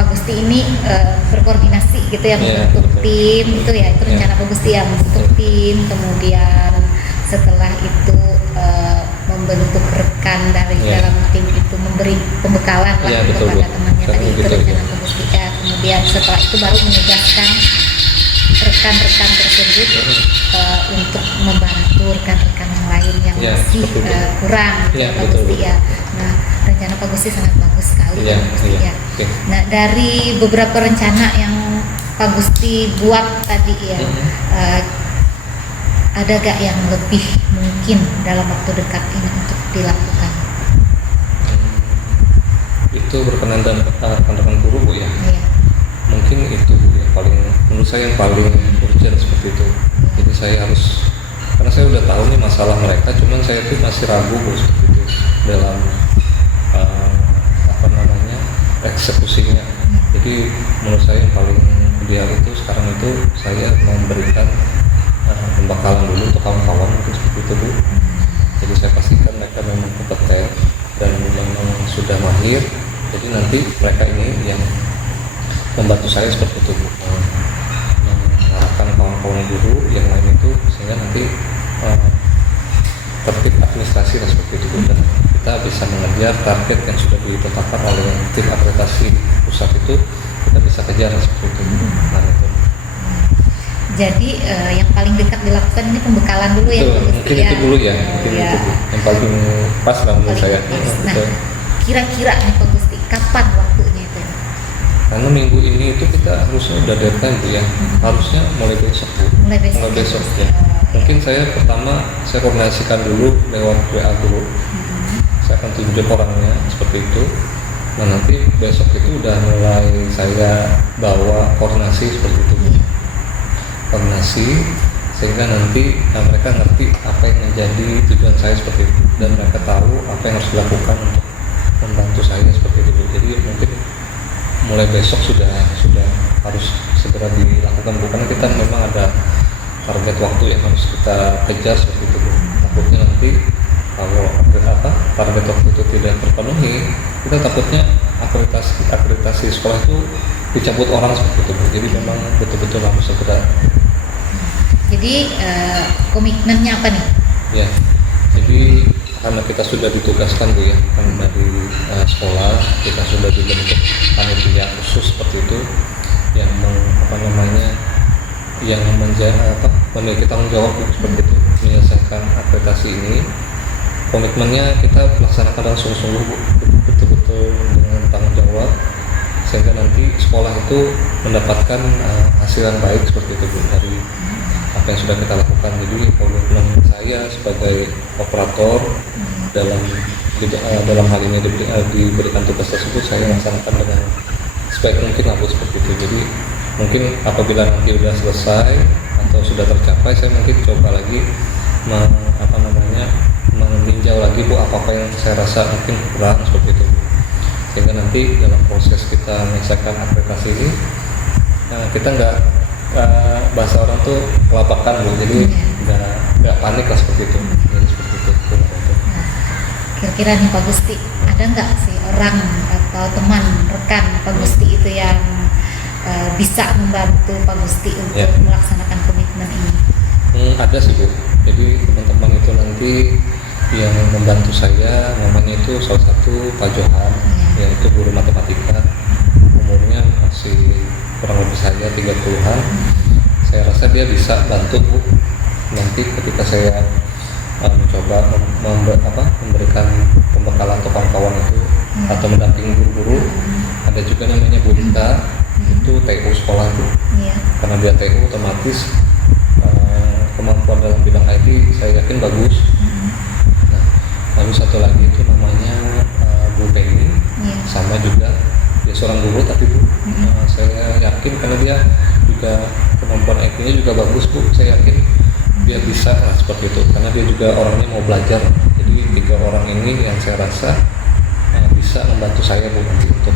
Pak Gusti ini berkoordinasi gitu ya, membentuk tim itu ya, itu rencana Pak Gusti ya, membentuk tim, kemudian setelah itu membentuk rekan dari dalam tim itu, memberi pembekalan lah kepada temannya tadi, itu rencana Pak Gusti ya. Kemudian setelah itu baru menugaskan rekan-rekan tersebut untuk membantu rekan-rekan yang lain yang masih kurang Pak Gusti ya. Nah rencana Pak Gusti sangat bagus sekali Pak Gusti ya. Nah dari beberapa rencana yang Pak Gusti buat tadi ya, ada gak yang lebih mungkin dalam waktu dekat ini untuk dilakukan? Itu berkenan dan rekan-rekan guru Bu ya. Mungkin itu Bu ya, paling menurut saya yang paling urgent seperti itu. Jadi saya harus, karena saya udah tahu nih masalah mereka, cuman saya itu masih ragu Bu seperti itu dalam eksekusinya. Jadi menurut saya yang paling ideal itu sekarang itu saya memberikan pembekalan dulu untuk kawan-kawan mungkin seperti itu Bu. Jadi saya pastikan mereka memang kompeten dan memang sudah mahir. Jadi nanti mereka ini yang membantu saya seperti itu Bu, mengarahkan kawan-kawan guru yang lain itu, sehingga nanti tertib administrasi dan seperti itu Bu. Dan kita bisa mengejar target yang sudah ditetapkan oleh tim akreditasi pusat itu, kita bisa kejar seperti itu Bu. Nah itu. Jadi yang paling dekat dilakukan ini pembekalan dulu ya Pak Gusti mungkin ya. Itu dulu ya, mungkin itu Bu, yang paling pas lah menurut saya. Nah kira-kira nih Pak Gusti kapan waktunya itu? Karena minggu ini itu kita harusnya udah deadline Bu ya, harusnya mulai besok Bu. Mulai besok ya. Mungkin saya pertama saya koordinasikan dulu lewat WA dulu. Saya akan tunjuk orangnya seperti itu. Nah nanti besok itu udah mulai saya bawa koordinasi seperti itu Bu. Koordinasi sehingga nanti mereka ngerti apa yang menjadi tujuan saya seperti itu, dan mereka tahu apa yang harus dilakukan untuk membantu saya seperti itu. Jadi mungkin mulai besok sudah harus segera dilakukan Bu, karena kita memang ada target waktu yang harus kita kejar seperti itu Bu. Takutnya nanti kalau target waktu itu tidak terpenuhi, kita takutnya akreditasi sekolah itu dicabut orang seperti itu Bu. Jadi memang betul-betul harus segera. Jadi komitmennya apa nih? Ya, jadi karena kita sudah ditugaskan Bu ya, kan dari sekolah kita sudah dibentuk panitia khusus seperti itu yang memiliki tanggung jawab seperti itu, menyelesaikan akreditasi ini. Komitmennya kita laksanakan dengan sungguh-sungguh Bu, betul-betul dengan tanggung jawab, sehingga nanti sekolah itu mendapatkan hasil yang baik seperti itu Bu, dari apa yang sudah kita lakukan. Jadi komitmen saya sebagai operator dalam hal ini diberikan tugas tersebut saya laksanakan dengan sebaik mungkin lah Bu, seperti itu. Jadi mungkin apabila nanti sudah selesai atau sudah tercapai, saya mungkin coba lagi meninjau lagi Bu apa yang saya rasa mungkin kurang seperti itu, sehingga nanti dalam proses kita menyelesaikan akreditasi ini kita nggak bahasa orang tuh kelabakan Bu, jadi nggak panik lah seperti itu. Jadi seperti itu. Kira-kira nih Pak Gusti, ada nggak sih orang atau teman rekan Pak Gusti itu yang bisa membantu Pak Gusti untuk melaksanakan komitmen ini? Ada sih Bu. Jadi teman-teman itu nanti yang membantu saya, namanya itu salah satu Pak Johan, yaitu guru matematika. Umurnya masih kurang lebih saya 30-an. Saya rasa dia bisa bantu Bu. Nanti ketika saya mencoba memberikan pembekalan untuk kawan-kawan itu atau mendampingi guru-guru. Ada juga namanya Bu Dita, itu TU sekolah Bu. Karena dia TU otomatis kemampuan dalam bidang IT saya yakin bagus. Nah, lalu satu lagi itu namanya Bu Penny, sama juga dia seorang guru tapi Bu, saya yakin karena dia juga kemampuan IT-nya juga bagus Bu, saya yakin dia bisa lah seperti itu, karena dia juga orangnya mau belajar. Jadi 3 orang ini yang saya rasa bisa membantu saya Bu nanti untuk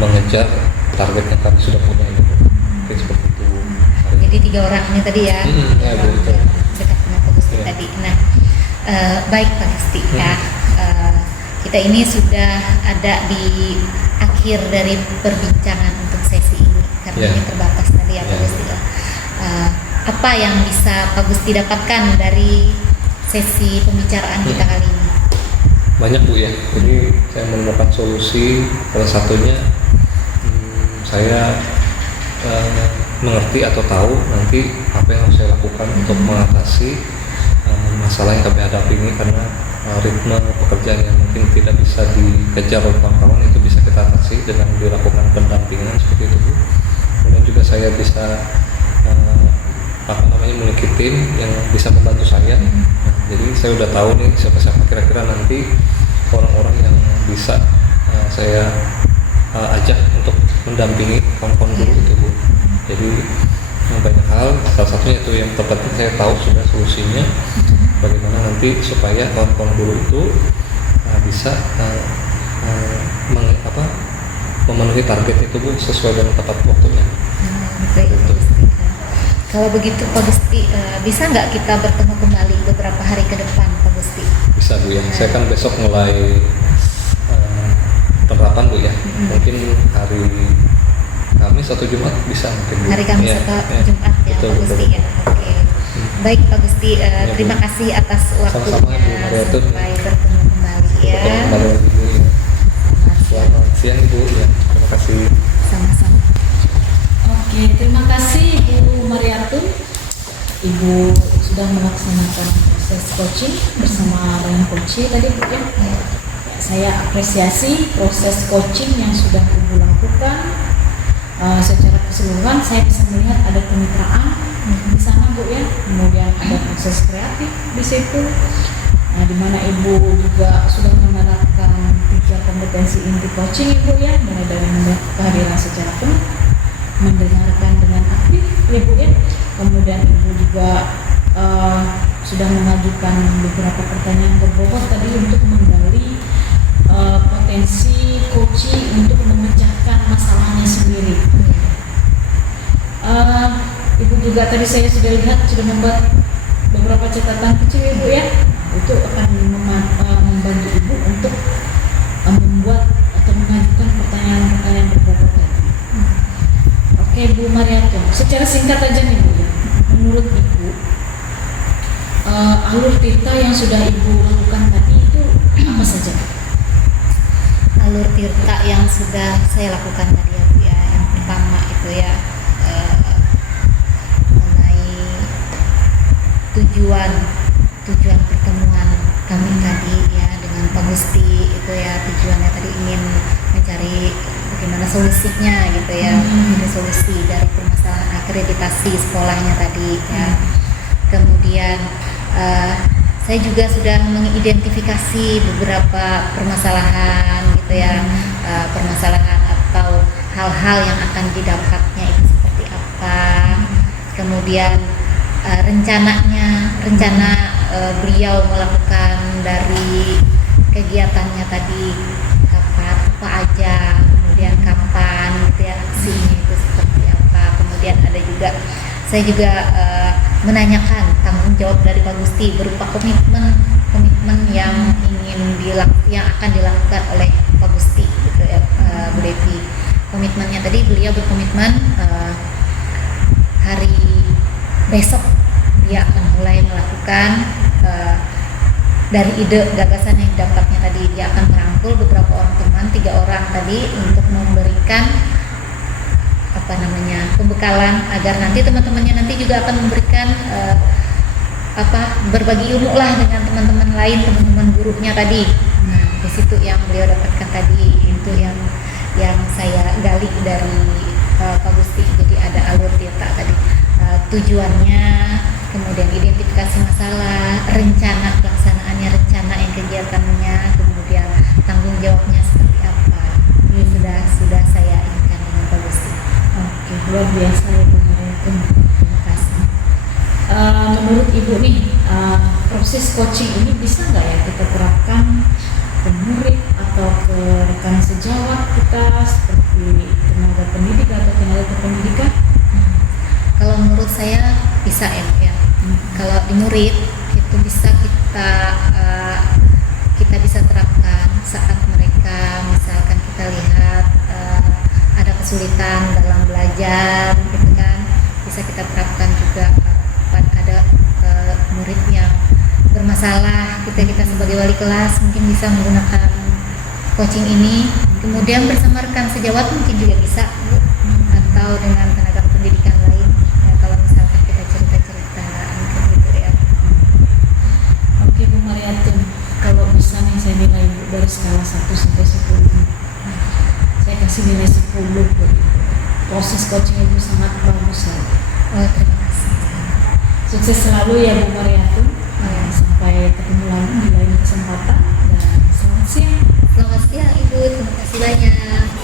mengejar target yang kami sudah punya itu Bu. Seperti itu. Jadi 3 orang ini tadi ya, betul. Dekat dengan Pak Gusti tadi. Nah, baik Pak Gusti ya, kita ini sudah ada di akhir dari perbincangan untuk sesi ini karena ini terbatas tadi ya Pak Gusti. Apa yang bisa Pak Gusti dapatkan dari sesi pembicaraan kita kali ini? Banyak Bu ya. Jadi saya menemukan solusi. Salah satunya saya mengerti atau tahu nanti apa yang harus saya lakukan untuk mengatasi masalah yang kami hadapi ini, karena ritme pekerjaan yang mungkin tidak bisa dikejar oleh kawan-kawan itu bisa kita atasi dengan dilakukan pendampingan seperti itu Bu. Kemudian juga saya bisa memiliki tim yang bisa membantu saya. Nah, jadi saya udah tahu nih siapa-siapa kira-kira nanti orang-orang yang bisa saya ajak untuk mendampingi kawan-kawan guru itu Bu. Jadi banyak hal, salah satunya itu yang terpenting saya tahu sudah solusinya, bagaimana nanti supaya kawan-kawan guru itu bisa memenuhi target itu Bu sesuai dengan tepat waktunya. Kalau begitu Pak Gusti, bisa nggak kita bertemu kembali beberapa hari ke depan Pak Gusti? Bisa Bu ya, saya kan besok mulai penerapan Bu ya, mungkin hari Kamis atau Jumat bisa mungkin Bu. Hari Kamis atau Jumat ya Pak Gusti ya. Oke. Baik Pak Gusti, terima kasih atas waktunya. Sama-sama Bu Mariatun. Sampai bertemu kembali ya. Kembali lagi Bu ya. Selamat siang Bu ya. Terima kasih. Sama-sama. Oke, terima kasih Bu Mariatun. Ibu sudah melaksanakan proses coaching bersama dengan coach tadi Bu ya. Saya apresiasi proses coaching yang sudah Ibu lakukan. Secara keseluruhan saya bisa melihat ada kemitraan di sana Bu ya. Kemudian ada proses kreatif di situ. Nah, di mana Ibu juga sudah menerapkan 3 kompetensi inti coaching Ibu ya, mulai dari kehadiran secara penuh, mendengarkan dengan aktif ya Bu ya. Kemudian Ibu juga sudah mengajukan beberapa pertanyaan berbobot tadi untuk menggali potensi coaching untuk memecahkan masalahnya sendiri. Ibu juga tadi saya sudah lihat sudah membuat beberapa catatan kecil Ibu ya. Itu akan membantu Ibu untuk membuat atau mengajukan pertanyaan-pertanyaan berbobot tadi. Oke Bu Mariatun, secara singkat aja nih Bu ya. Menurut Ibu, alur tirta yang sudah Ibu lakukan tadi itu apa saja? Alur tirta yang sudah saya lakukan tadi ya Bu ya, yang pertama itu ya mengenai tujuan pertemuan kami tadi ya dengan Pak Gusti itu ya, tujuannya tadi ingin mencari gimana solusinya gitu ya, ada solusi dari permasalahan akreditasi sekolahnya tadi ya. Kemudian saya juga sudah mengidentifikasi beberapa permasalahan gitu ya, permasalahan atau hal-hal yang akan didapatnya itu seperti apa. Kemudian rencana beliau melakukan dari kegiatannya tadi apa aja, kemudian kapan gitu ya, aksinya itu seperti apa. Kemudian ada juga saya juga menanyakan tanggung jawab dari Pak Gusti berupa komitmen yang yang akan dilakukan oleh Pak Gusti gitu ya, Bu Devi. Komitmennya tadi beliau berkomitmen hari besok dia akan mulai melakukan dari ide gagasan yang didapatnya tadi, dia akan merangkul beberapa orang teman, 3 orang tadi, untuk memberikan pembekalan agar nanti teman-temannya nanti juga akan memberikan berbagi ilmu lah dengan teman-teman lain, teman-teman gurunya tadi. Nah, di situ yang beliau dapatkan tadi itu yang saya gali dari Pak Gusti. Jadi ada alur tirta tadi, tujuannya, kemudian identifikasi masalah, rencana pelaksanaannya, rencana yang kegiatannya, kemudian tanggung jawabnya seperti apa. Ini sudah saya inginkan dengan Pak Gusti. Oke, luar biasa ya Bu Mariatun. Terima kasih. Menurut Ibu nih, proses coaching ini bisa nggak ya kita terapkan ke murid atau ke rekan sejawat kita seperti tenaga pendidik atau tenaga pendidikan? Kalau menurut saya bisa ya. Kalau di murid itu bisa kita bisa terapkan saat mereka, misalkan kita lihat ada kesulitan dalam belajar gitu kan, bisa kita terapkan juga. Ada murid yang bermasalah, kita sebagai wali kelas mungkin bisa menggunakan coaching ini, kemudian bersama rekan sejawat mungkin juga bisa, atau dengan tenaga pendidikan lain ya, kalau misalkan kita cerita-cerita gitu ya. Oke Bu Mariatun, kalau misalnya saya nilai Ibu dari skala 1 sampai 10, saya kasih nilai 10 Bu. Proses coaching Ibu sangat bagus ya. Oh, terima kasih. Sukses selalu ya Bu Mariatun. Sampai ketemu lagi di lain kesempatan, dan selamat siang. Selamat siang Ibu, terima kasih banyak.